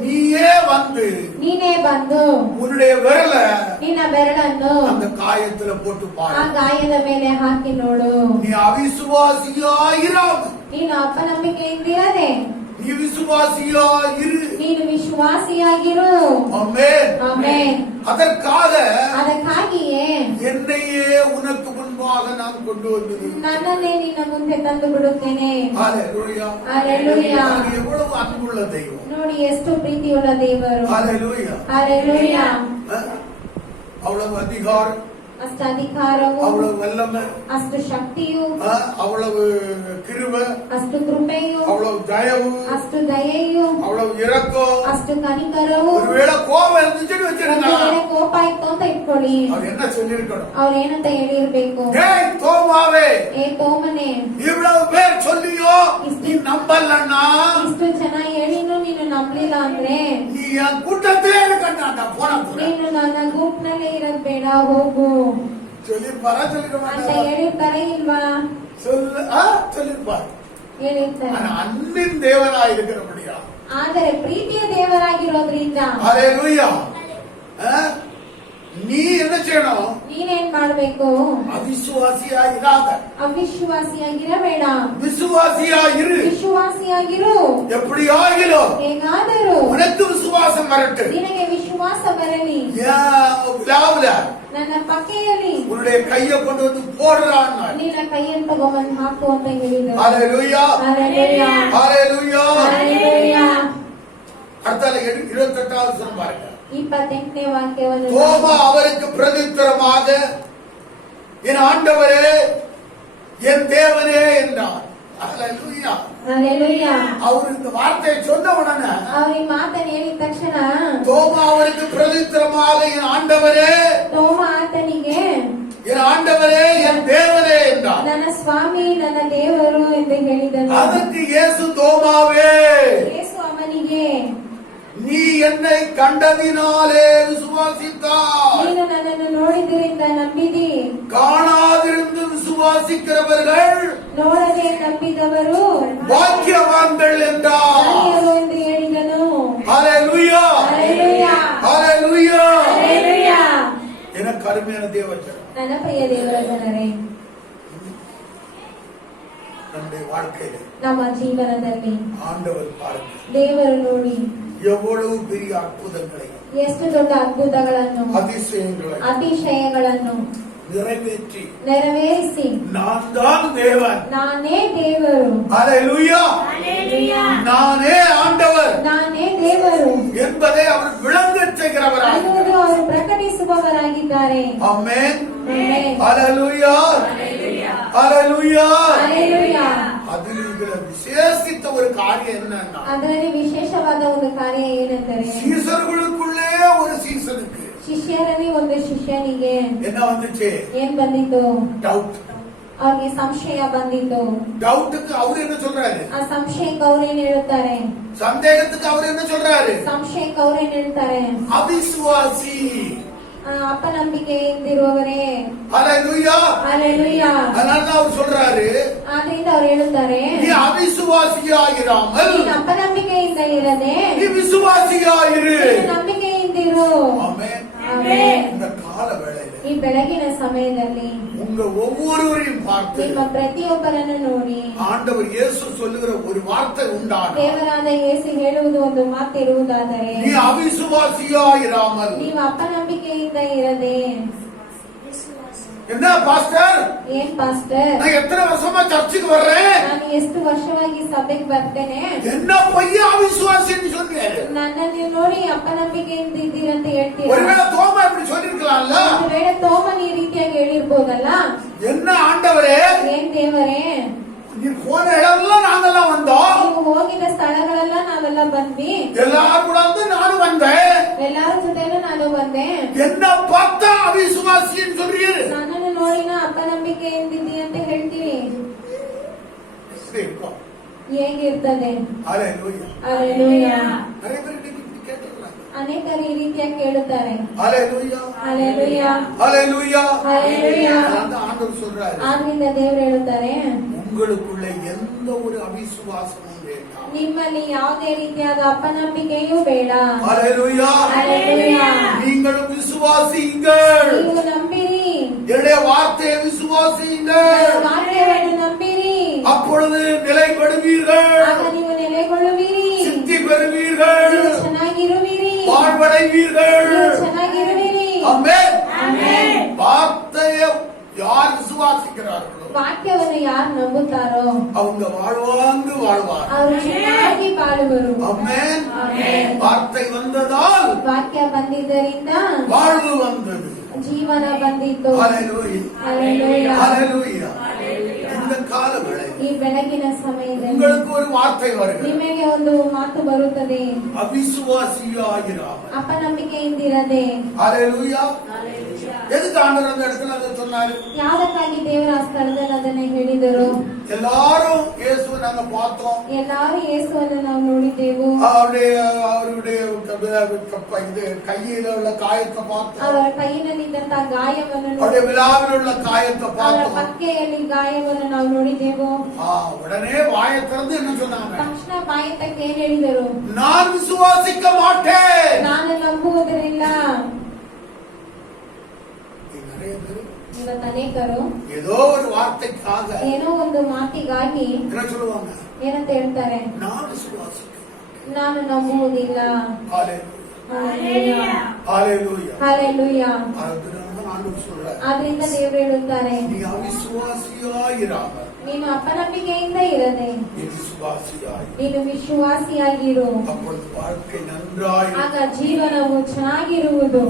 நீயே வந்து ನೀನೇ ಬಂದು உன்னுடைய விரல ನಿನ್ನ ಬೆರಳನ್ನು அந்த காயத்துல போட்டு ಆ பாரு. ಗಾಯದ ಮೇಲೆ ಹಾಕಿ ನೋಡು. நீ அவிசுவாசியாயிராம, ನೀನು ಅಪನಂಬಿಕೆಯಿಂದಿರದೆ நீ விசுவாசியா இரு. ನೀನು ವಿಶ್ವಾಸಿಯಾಗಿರು. ஆமென். ಆಮೆನ್. அதற்காக ಅದಕ್ಕಾಗಿಯೇ என்னையே உனக்கு முன்பாக நான் கொண்டு வந்தது. ನನ್ನನ್ನೇ ನಿನ್ನ ಮುಂದೆ ತಂದು ಬಿಡುತ್ತೇನೆ. ஹalleluya. ஹalleluya. அது எவ்வளவு அன்புள்ள தெய்வம். ನೋಡಿ ಎಷ್ಟು ಪ್ರೀತಿಯುಳ್ಳ ದೇವರು. ஹalleluya. ஹalleluya. அவ்வளவு அதிகாரம், ಅಷ್ಟು ಅಧಿಕಾರವು, அவ்வளவு வல்லமை, ಅಷ್ಟು ಶಕ್ತಿಯು, அவ்வளவு கிருபை, ಅಷ್ಟು ಕೃಪೆಯು, அவ்வளவு தயவு, ಅಷ್ಟು ದಯೆಯು, அவ்வளவு இரக்கம். ಅಷ್ಟು ಕನಿಕರವು. ஒருவேளை கோபம் இருந்துச்சுன்னு வச்சிருந்தா ಒಂದು ವೇಳೆ ಕೋಪ ಇತ್ತು ಅಂತ ಇಟ್ಕೊಳ್ಳಿ, அவர் என்ன சொல்லிருக்கணும்? ಅವ್ರು ಏನಂತ ಹೇಳಿರ್ಬೇಕು, டேய் தோமாவே, ಏ ತೋಮನೆ, இவ்வளவு பேர் சொல்லியோ நீ நம்பலன்னா, ಇಷ್ಟು ಜನ ಹೇಳಿನೂ ನೀನು ನಂಬಲಿಲ್ಲ ಅಂದ್ರೆ நீ என் கூட்டத்திலே இருக்கண்டாண்டா, போன ನೀನು ನನ್ನ ಗುಂಪಿನಲ್ಲಿ ಇರೋದ್ ಬೇಡ, ಹೋಗು சொல்லிருப்பாரா? சொல்லிருக்க ಅಂತ மாட்டாரா? ಹೇಳಿರ್ತಾರೆ ಇಲ್ವಾ? சொல்லிருப்பார். ಹೇಳಿರ್ತಾರೆ. ஆனா அன்பின் தேவனா இருக்கிறபடியா, ಆದರೆ ಪ್ರೀತಿಯ ದೇವರಾಗಿರೋದ್ರಿಂದ ஹalleluya, நீ என்ன செய்யணும்? ನೀನೇನ್ ಮಾಡ್ಬೇಕು? அவிசுவாசியா இராத, ಅವಿಶ್ವಾಸಿಯಾಗಿರಬೇಡ, விசுவாசியா இரு. ವಿಶ್ವಾಸಿಯಾಗಿರು. எப்படியாகிலும் ಹೇಗಾದರೂ உனக்கு விசுவாசம் வரட்டும். ನಿನಗೆ ವಿಶ್ವಾಸ ಬರಲಿ. விழாவுல ನನ್ನ ಪಕ್ಕೆಯಲ್ಲಿ உன்னுடைய கையை கொண்டு வந்து போடுறான். ನಿನ್ನ ಕೈಯನ್ನು ತಗೊಂಡ್ಬಂದು ಹಾಕು ಅಂತ ಹೇಳಿದರು. ஹalleluya. ஹalleluya. ஹalleluya. ஹalleluya. அடுத்தால 28வது வசனம் பாருங்க. 28ನೇ ವಾಕ್ಯವನ್ನು தோமா அவருக்கு பிரதித்திரமாக, என் ஆண்டவரே, என் தேவனே என்றார். ஹalleluya. ஹalleluya. அவர் இந்த வார்த்தையை சொன்ன உடனே அவர் ಈ ಮಾತನ್ನು ಹೇಳಿದ ತಕ್ಷಣ தோமா அவருக்கு பிரதித்திரமாக, என் ஆண்டவரே, ತೋಮ ಆತನಿಗೆ என் ஆண்டவரே, என் தேவனே என்றார். ನನ್ನ ಸ್ವಾಮಿ, ನನ್ನ ದೇವರು ಎಂದು ಹೇಳಿದನು. அதற்கு இயேசு தோமாவே, ಯೇಸು ಅವನಿಗೆ, நீ என்னை கண்டதினாலே விசுவாசித்தாய், ನೀನು ನನ್ನನ್ನು ನೋಡಿದ್ರಿಂದ ನಂಬಿದಿ, காணாதிருந்து விசுவாசிக்கிறவர்கள் ನೋಡದೆ ನಂಬಿದವರು பாக்கியவான்கள் என்றார். ಧನ್ಯರು ಎಂದು ಹೇಳಿದನು. ஹalleluya. ஹalleluya. ஹalleluya. ஹalleluya. எனக்கு அருமையான தேவஜனம், ನನ್ನ ಪ್ರಿಯ ದೇವರ ಜನರೇ, நம்முடைய வாழ்க்கையில ನಮ್ಮ ಜೀವನದಲ್ಲಿ ஆண்டவர் பாருங்க ದೇವರು ನೋಡಿ எவ்வளவு பெரிய அற்புதங்களை, ಎಷ್ಟು ದೊಡ್ಡ ಅದ್ಭುತಗಳನ್ನು, அதிசயங்களை, ಅತಿಶಯಗಳನ್ನು ನೆರವೇರಿಸಿ நான் தான் தேவன், ನಾನೇ ದೇವರು, ஹalleluya, Hallelujah. நானே ஆண்டவர் ನಾನೇ ದೇವರು என்பதை அவர் விளங்கச் செய்கிறவராக. ಅನ್ನುವುದು ಅವರು ಪ್ರಕಟಿಸುವವರಾಗಿದ್ದಾರೆ. ஆமென், ಆಮೆನ್. ஹalleluya, Hallelujah. ஹalleluya. ಹಲ್ಲೆಲೂಯಾ. அதில் இதுல விசேஷித்த ஒரு காரியம் என்னன்னா, ಅದರಲ್ಲಿ ವಿಶೇಷವಾದ ಒಂದು ಕಾರ್ಯ ಏನೆಂದರೆ சீசர்களுக்குள்ளே ஒரு சீசனுக்கு ಶಿಷ್ಯರಲ್ಲಿ ಒಂದು ಶಿಷ್ಯನಿಗೆ என்ன வந்துச்சு? ಏನ್ ಬಂದಿತ್ತು? டவுட். ಅವ್ರಿಗೆ ಸಂಶಯ ಬಂದಿತ್ತು. டவுட்டுக்கு அவர் என்ன சொல்றாரு? ಆ ಸಂಶಯಕ್ಕೆ ಅವ್ರೇನ್ ಹೇಳ್ತಾರೆ? சந்தேகத்துக்கு அவர் என்ன சொல்றாரு? ಸಂಶಯಕ್ಕೆ ಅವ್ರೇನ್ ಹೇಳ್ತಾರೆ? அவிசுவாசி. ಅಪನಂಬಿಕೆಯಿಂದಿರುವವರೇ. ஹalleluya. ಹಲ್ಲೆಲೂಯಾ. அதனால அவர் சொல்றாரு, ಆದ್ರಿಂದ ಅವ್ರು ಹೇಳುತ್ತಾರೆ, நீ அவிசுவாசியாயிராமல் ನೀನು ಅಪನಂಬಿಕೆಯಿಂದ ಇರದೆ நீ விசுவாசியாயிரு. ನೀನು ನಂಬಿಕೆಯಿಂದಿರು. ஆமென். ಆಮೆನ್. இந்த கால வேளையில ಈ ಬೆಳಗಿನ ಸಮಯದಲ್ಲಿ உங்க ஒவ்வொருவரையும் பார்த்து ನಿಮ್ಮ ಪ್ರತಿಯೊಬ್ಬರನ್ನು ನೋಡಿ ஆண்டவர் இயேசு சொல்லுகிற ஒரு வார்த்தை உண்டான, ದೇವರಾದ ಯೇಸು ಹೇಳುವುದು ಒಂದು ಮಾತಿರುವುದಾದರೆ, நீ அவிசுவாசியாயிராமல். ನೀವು ಅಪನಂಬಿಕೆಯಿಂದ ಇರದೆ. என்ன பாஸ்டர், ಏನ್ ಪಾಸ್ಟರ್, நான் எத்தனை வருஷமா சர்ச்சுக்கு வர்றேன், ನಾನು ಎಷ್ಟು ವರ್ಷವಾಗಿ ಸಭೆಗೆ ಬರ್ತೇನೆ, என்ன பைய அவிசுவாசின்னு சொன்னீங்க. ನನ್ನನ್ನು ನೋಡಿ ಅಪನಂಬಿಕೆಯಿಂದ ಇದ್ದೀರಂತ ಹೇಳ್ತೀರಾ? ஒருவேளை தோமா இப்படி சொல்லிருக்கலாம்ல. ಒಂದು ವೇಳೆ ತೋಮನ್ ಈ ರೀತಿಯಾಗಿ ಹೇಳಿರ್ಬೋದಲ್ಲ. என்ன ஆண்டவரே, ಏನ್ ದೇವರೇ, நீ போன இடம்லாம் நாங்கெல்லாம் வந்தோம், ನೀವು ಹೋಗಿದ ಸ್ಥಳಗಳೆಲ್ಲ ನಾವೆಲ್ಲ ಬಂದ್ವಿ, எல்லாரும் கூட வந்து நானும் வந்தேன், ಎಲ್ಲಾರ ಜೊತೆನೂ ನಾನು ಬಂದೆ, என்ன பார்த்தா அவிசுவாசின்னு சொல்றீரு. ನನ್ನನ್ನು ನೋಡಿನ ಅಪನಂಬಿಕೆಯಿಂದಿದ್ದೀ ಅಂತ ಹೇಳ್ತೀವಿ. ಹೇಗಿರ್ತದೆ? ஹalleluya. ಹಲ್ಲೆಲೂಯಾ. நிறைய பேர் இன்னைக்கு இப்படி கேட்டுறாங்க. ಅನೇಕರು ಈ ರೀತಿಯಾಗಿ ಕೇಳುತ್ತಾರೆ. ஹalleluya. ಹಲ್ಲೆಲೂಯಾ. ஹalleluya. ಹಲ್ಲೆಲೂಯಾ. அந்த ஆண்டவர் சொல்றாரு, ಆದ್ರಿಂದ ದೇವರು ಹೇಳುತ್ತಾರೆ, உங்களுக்குள்ள எந்த ஒரு அவிசுவாசமும் வேண்டாம். ನಿಮ್ಮಲ್ಲಿ ಯಾವುದೇ ರೀತಿಯಾದ ಅಪನಂಬಿಕೆಯೂ ಬೇಡ. ஹalleluya. ಹಲ್ಲೆಲೂಯಾ. நீங்களும் விசுவாசியுங்கள், ನೀವು ನಂಬಿರಿ, என்னுடைய வார்த்தையை விசுவாசியுங்கள், ವಾಕ್ಯವನ್ನು ನಂಬಿರಿ, அப்பொழுது நிலைப்படுவீர்கள், ಆಗ ನೀವು ನೆಲೆಗೊಳ್ಳುವಿರಿ, சித்தி பெறுவீர்கள், ನೀವು ಚೆನ್ನಾಗಿರುವಿರಿ, வாழ்வடைவீர்கள். ನೀವು ಚೆನ್ನಾಗಿರುವಿರಿ. ஆமென். Amen. வார்த்தையை யார் விசுவாசிக்கிறார்களோ ವಾಕ್ಯವನ್ನು ಯಾರು ನಂಬುತ್ತಾರೋ அவங்க வாழ்வாங்கு வாழ்வார். ಅವರು ಚೆನ್ನಾಗಿ ಬಾಳುವರು. ஆமென். ಆಮೆನ್. வார்த்தை வந்ததால் ವಾಕ್ಯ ಬಂದಿದ್ದರಿಂದ வாழ்வு வந்தது. ಜೀವನ ಬಂದಿತ್ತು. ஹalleluya. ಹಲ್ಲೆಲೂಯಾ. ஹalleluya. இந்த கால வேளை ಈ ಬೆಳಗಿನ ಸಮಯದಲ್ಲಿ உங்களுக்கு ஒரு வார்த்தை வருகிறது, ನಿಮಗೆ ಒಂದು ಮಾತು ಬರುತ್ತದೆ, அவிசுவாசியாயிராமல். ಅಪನಂಬಿಕೆಯಿಂದಿರದೆ. ஹalleluya. எதுக்கு ஆண்டவர் அந்த இடத்துல அதை சொன்னாரு? ಯಾವುದಕ್ಕಾಗಿ ದೇವರ ಆ ಸ್ಥಳದಲ್ಲಿ ಅದನ್ನ ಹೇಳಿದರು? எல்லாரும் இயேசுவை நாங்க பார்த்தோம், ಎಲ್ಲಾರು ಯೇಸುವನ್ನು ನಾವು ನೋಡಿದ್ದೆವು, அவருடைய இது கையில உள்ள காயத்தை பார்த்தோம், ಅವರ ಕೈயிನಲ್ಲಿದ್ದಂತಹ ಗಾಯವನ್ನು அவருடைய விழாவில் உள்ள காயத்தை ಅವರ பார்த்தோம். ಪಕ್ಕೆಯಲ್ಲಿ ಗಾಯವನ್ನು ನಾವು ನೋಡಿದ್ದೆವು. உடனே வாயை திறந்து என்ன சொன்னாங்க? ತಕ್ಷಣ ಬಾಯತಕ್ಕೆ ಏನ್ ಹೇಳಿದರು? நான் விசுவாசிக்க மாட்டேன். ನಾನು ನಂಬುವುದರಿಲ್ಲ. நிறைய பேர் ಇವತ್ತು ಅನೇಕರು ஏதோ ஒரு வார்த்தைக்காக ಏನೋ ಒಂದು ಮಾತಿಗಾಗಿ என்ன சொல்லுவாங்க? ಏನಂತ ಹೇಳ್ತಾರೆ? நான் விசுவாசிக்க ನಾನು ನಂಬುವುದಿಲ್ಲ. மாட்டேன். ಹಲ್ಲೆಲೂಯಾ. ஹalleluya. ಹಲ್ಲೆಲೂಯಾ. அதனால ஆண்டவர் சொல்றார், ಆದ್ರಿಂದ ದೇವರು ಹೇಳುತ್ತಾರೆ, நீ அவிசுவாசியாயிராமல் ನೀನು ಅಪನಂಬಿಕೆಯಿಂದ ಇರದೆ நீ விசுவாசியாய். ನೀನು ವಿಶ್ವಾಸಿಯಾಗಿರು, அப்பொழுது வாழ்க்கை நன்றாய் ಆಗ ಜೀವನವು ಚೆನ್ನಾಗಿರುವುದು.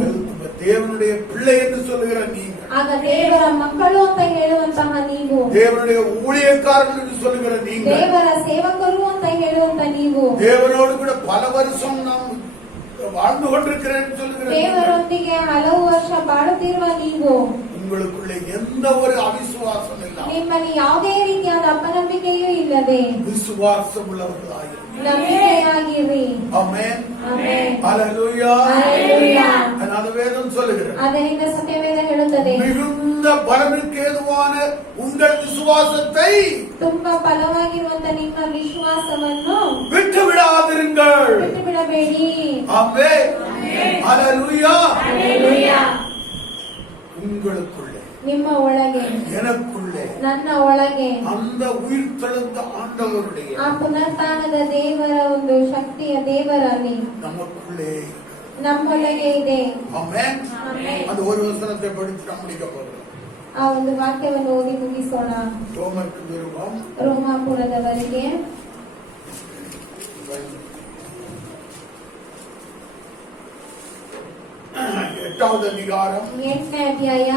தேவனுடைய பிள்ளை என்று சொல்லுகிற நீங்கள், ಆಗ ದೇವರ ಮಕ್ಕಳು ಅಂತ ಹೇಳುವಂತಹ ನೀವು, தேவனுடைய ஊழியக்காரர்கள் என்று சொல்லுகிற நீங்கள், ದೇವರ ಸೇವಕರು ಅಂತ ಹೇಳುವಂತ ನೀವು, தேவனோடு கூட பல வருஷம் நாம் வாழ்ந்து கொண்டிருக்கிறேன் சொல்லுகிற நீங்கள், ದೇವರೊಂದಿಗೆ ಹಲವು ವರ್ಷ ಬಾಳುತ್ತಿರುವ ನೀವು, உங்களுக்குள்ள எந்த ஒரு அவிசுவாசம் இல்லாமல் ನಿಮ್ಮಲ್ಲಿ ಯಾವುದೇ ರೀತಿಯಾದ ಅಪನಂಬಿಕೆಯೂ ಇಲ್ಲದೆ விசுவாசம் உள்ளவர்களாயிருங்கள். ನಂಬಿಕೆಯಾಗಿರಿ. ஆமென். ಆಮೆನ್. ஹalleluya. ಹಲ್ಲೆಲೂಯಾ. அதனால வேதம் சொல்லுகிறது, ಅದರಿಂದ ಸತ್ಯವೇದ ಹೇಳುತ್ತದೆ, மிகுந்த பலனுக்கு ஏதுவான உங்கள் விசுவாசத்தை ತುಂಬಾ ಫಲವಾಗಿರುವಂತ ನಿಮ್ಮ ವಿಶ್ವಾಸವನ್ನು விட்டு விடாதிருங்கள். ಬಿಟ್ಟು ಬಿಡಬೇಡಿ. ஆமென். ஹalleluya. Hallelujah. உங்களுக்குள்ளே, ನಿಮ್ಮ ಒಳಗೆ, எனக்குள்ளே ನನ್ನ ಒಳಗೆ அந்த உயிர் தெழுந்த ஆண்டவருடைய ಆ ಪುನರುತ್ಥಾನದ ದೇವರ ಒಂದು ಶಕ್ತಿಯ ದೇವರಲ್ಲಿ நமக்குள்ளே ನಮ್ಮೊಳಗೆ ಇದೆ. ஆமென். ಆಮೆನ್. அந்த ஒரு வசனத்தை படித்து நாம் முடிக்க போகிறோம். ಆ ಒಂದು ವಾಕ್ಯವನ್ನು ಓದಿ ಮುಗಿಸೋಣ. ರೋಮಕ್ಕೆ ಬರುವ ರೋಮಾಪುರದವರೆಗೆ 8வது அதிகாரம் 8ನೇ ಅಧ್ಯಾಯ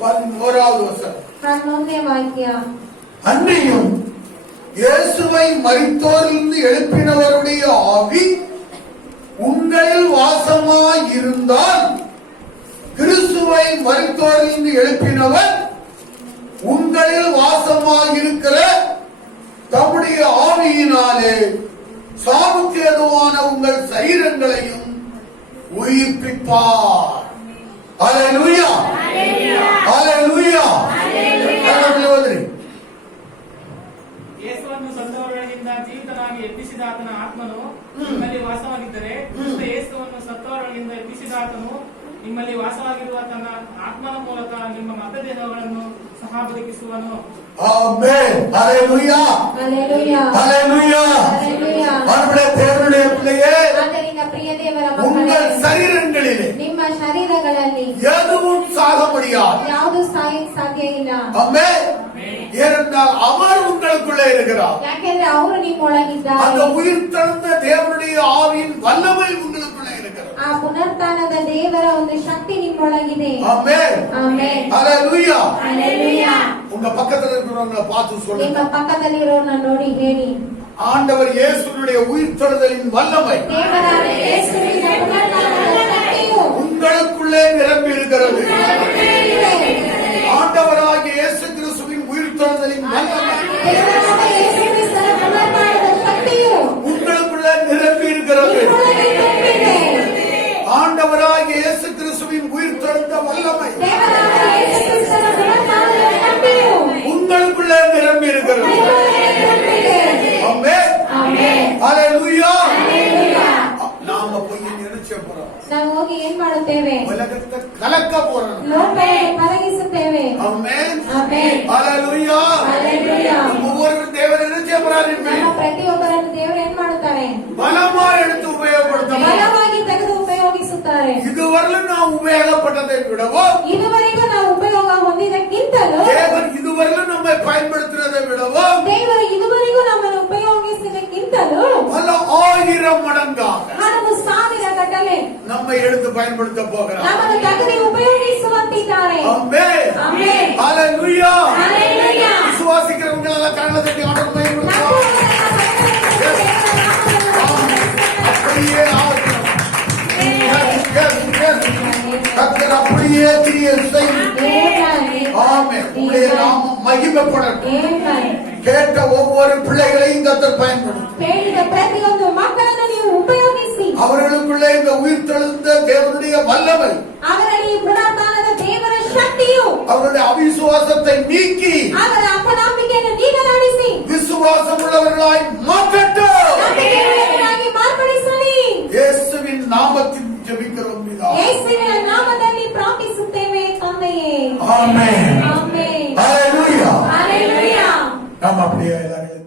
11வது வசனம். 11ನೇ ವಾಕ್ಯ. அன்றியும் இயேசுவை மரித்தோரிலிருந்து எழுப்பினவருடைய ஆவி உங்களில் வாசமாய் இருந்தால், கிறிஸ்துவை மரித்தோரிலிருந்து எழுப்பினவர் உங்களில் வாசமாய் இருக்கிற தம்முடைய ஆவியினாலே சாவுக்கு ஏதுவான உங்கள் சரீரங்களையும் உயிர்ப்பிப்பார். அல்லேலூயா, அல்லேலூயா. ಯೇಸುವನ್ನು ಸತ್ತವರೊಳಗಿಂದ ಜೀವಿತನಾಗಿ ಎಬ್ಬಿಸಿದ ಆತನ ಆತ್ಮನು ನಿಮ್ಮಲ್ಲಿ ವಾಸವಾಗಿದ್ದರೆ, ಕ್ರಿಸ್ತ ಯೇಸುವನ್ನು ಸತ್ತವರೊಳಗಿಂದ ಎಬ್ಬಿಸಿದ ಆತನು ನಿಮ್ಮಲ್ಲಿ ವಾಸವಾಗಿರುವ ತನ್ನ ಆತ್ಮನ ಮೂಲಕ ನಿಮ್ಮ ಮತದೇಹಗಳನ್ನು ಸಹ ಬದುಕಿಸುವನು. ஆமென். அல்லேலூயா, அல்லேலூயா, அல்லேலூயா. அல்லேலூயா. அன்புள்ள தேவனுடைய பிள்ளையே, ಆದ್ದರಿಂದ ಪ್ರಿಯ ದೇವರ உங்கள் ಮಕ್ಕಳೇ, சரீரங்களிலே ನಿಮ್ಮ ಶರೀರಗಳಲ್ಲಿ எதுவும் சாக முடியாது. ಯಾವುದು ಸಾಯಕ್ಕೆ ಸಾಧ್ಯ ಇಲ್ಲ. ஆமென். ஏனென்றால் அவர் உங்களுக்குள்ளே இருக்கிறார். ಯಾಕೆಂದ್ರೆ ಅವರು ನಿಮ್ಮೊಳಗಿದ್ದಾರೆ. அந்த உயிர் தழுந்த தேவனுடைய ஆவியின் வல்லமை உங்களுக்குள்ளே இருக்கிறது. ಆ ಪುನರುತ್ಥಾನದ ದೇವರ ಒಂದು ಶಕ್ತಿ ನಿಮ್ಮೊಳಗಿದೆ. ஆமென். ಆಮೆನ್. அல்லேலூயா. ಹಲ್ಲೆಲೂಯಾ. உங்க பக்கத்துல இருக்கிறவங்க பார்த்து ನಿಮ್ಮ சொல்லுங்க, ಪಕ್ಕದಲ್ಲಿರೋರ್ನ ನೋಡಿ ಹೇಳಿ, ஆண்டவர் இயேசுவினுடைய உயிர் தழுதலின் வல்லமை ದೇವರಾದ ಯೇಸುವಿನ ಪುನರುತ್ಥಾನದ ಶಕ್ತಿಯು உங்களுக்குள்ளே நிரம்பி இருக்கிறது. ನಿಮ್ಮೊಳಗಿದೆ. ஆண்டவராகிய இயேசு கிறிஸ்துவின் உயிர் தழுதலின் வல்லமை ದೇವರಾದ ಯೇಸು ಕ್ರಿಸ್ತನ ಪುನರುತ್ಥಾನದ ಶಕ್ತಿಯು உங்களுக்குள்ளே நிரம்பி இருக்கிறது. ನಿಮ್ಮೊಳಗೆ ತುಂಬಿದೆ. ஆண்டவராகிய இயேசு கிறிஸ்துவின் உயிர் தழுந்த வல்லமை ದೇವರಾದ ಯೇಸು ಕ್ರಿಸ್ತನ ಪುನರುತ್ಥಾನದ ಶಕ್ತಿಯು உங்களுக்குள்ளே நிரம்பி இருக்கிறது. ನಿಮ್ಮೊಳಗೆ ತುಂಬಿದೆ. ஆமென். ಆಮೆನ್. அல்லேலூயா. ಹಲ್ಲೆಲೂಯಾ. நாம போய் நினைச்ச போறோம், ನಾವು ಹೋಗಿ ಏನ್ ಮಾಡುತ್ತೇವೆ? உலகத்தை கலக்க போறோம். ಲೋಕವನ್ನು ಪರಗಿಸುತ್ತೇವೆ. ஆமென். ಆಮೆನ್. அல்லேலூயா. ಹಲ್ಲೆಲೂಯಾ. ஒவ்வொரு தேவன் நினைச்ச போறாரு, ನಮ್ಮ ಪ್ರತಿಯೊಬ್ಬರನ್ನು ದೇವರು ಏನ್ ಮಾಡುತ್ತಾರೆ? பலமா எடுத்து உபயோகப்படுத்த. ಬಲವಾಗಿ ತೆಗೆದು ಉಪಯೋಗಿಸುತ್ತಾರೆ. இதுவரையிலும் நாம் உபயோகப்பட்டதை விடவோ, ಇದುವರೆಗೂ ನಾವು ಉಪಯೋಗ ಹೊಂದಿದಕ್ಕಿಂತಲೂ, தேவன் இதுவரையிலும் நம்மை பயன்படுத்துறதை விடவோ ದೇವರು ಇದುವರೆಗೂ ನಮ್ಮನ್ನು ಉಪಯೋಗಿಸಿದಕ್ಕಿಂತಲೂ பல 1000 மடங்காக ಹಲವು ಸಾವಿರ ಗಟ್ಟಲೆ நம்மை எடுத்து பயன்படுத்த போகிறார். ನಮ್ಮನ್ನು ತೆಗೆದು ಉಪಯೋಗಿಸುವಂತಿದ್ದಾರೆ. ஆமென். ಆಮೆನ್. அல்லேலூயா. ಹಲ್ಲೆಲೂಯಾ. விசுவாசிக்கிறவங்க எல்லாம் கண்ணை தட்டி ஆண்டவரை பயன்படுத்துவோம். அப்படியே ஆகட்டும். கர்த்தர் அப்படியே கிரியை செய்யும். ஆமென். உம்முடைய நாமம் மகிமைப்படட்டும். கேட்ட ஒவ்வொரு பிள்ளைகளையும் கர்த்தர் பயன்படுத்தும். ಹೇಳಿದ ಪ್ರತಿಯೊಂದು ಮಕ್ಕಳನ್ನು ನೀವು ಉಪಯೋಗಿಸಿ அவர்களுக்குள்ளே இந்த உயிர் தெழுந்த தேவனுடைய வல்லமை, ಅವರಲ್ಲಿ ಪುನರುತ್ಥಾನದ ದೇವರ ಶಕ್ತಿಯು அவருடைய அவிசுவாசத்தை நீக்கி ಅವರ ಅಪನಂಬಿಕೆಯನ್ನು ನೀಗಲಾಡಿಸಿ விசுவாசம் உள்ளவர்களாய் மாற்றட்டும். ನಂಬಿಕೆಯುಳ್ಳವರಾಗಿ ಮಾರ್ಪಡಿಸಲಿ. இயேசுவின் நாமத்தில் ஜெபிக்கிறோம் பிதாவே. ಯೇಸುವಿನ ನಾಮದಲ್ಲಿ ಪ್ರಾರ್ಥಿಸುತ್ತೇವೆ ತಂದೆಯೇ. ஆமென். ಆಮೆನ್. அல்லேலூயா. ಹಲ್ಲೆಲೂಯಾ. நாம் அப்படியே எல்லாரும்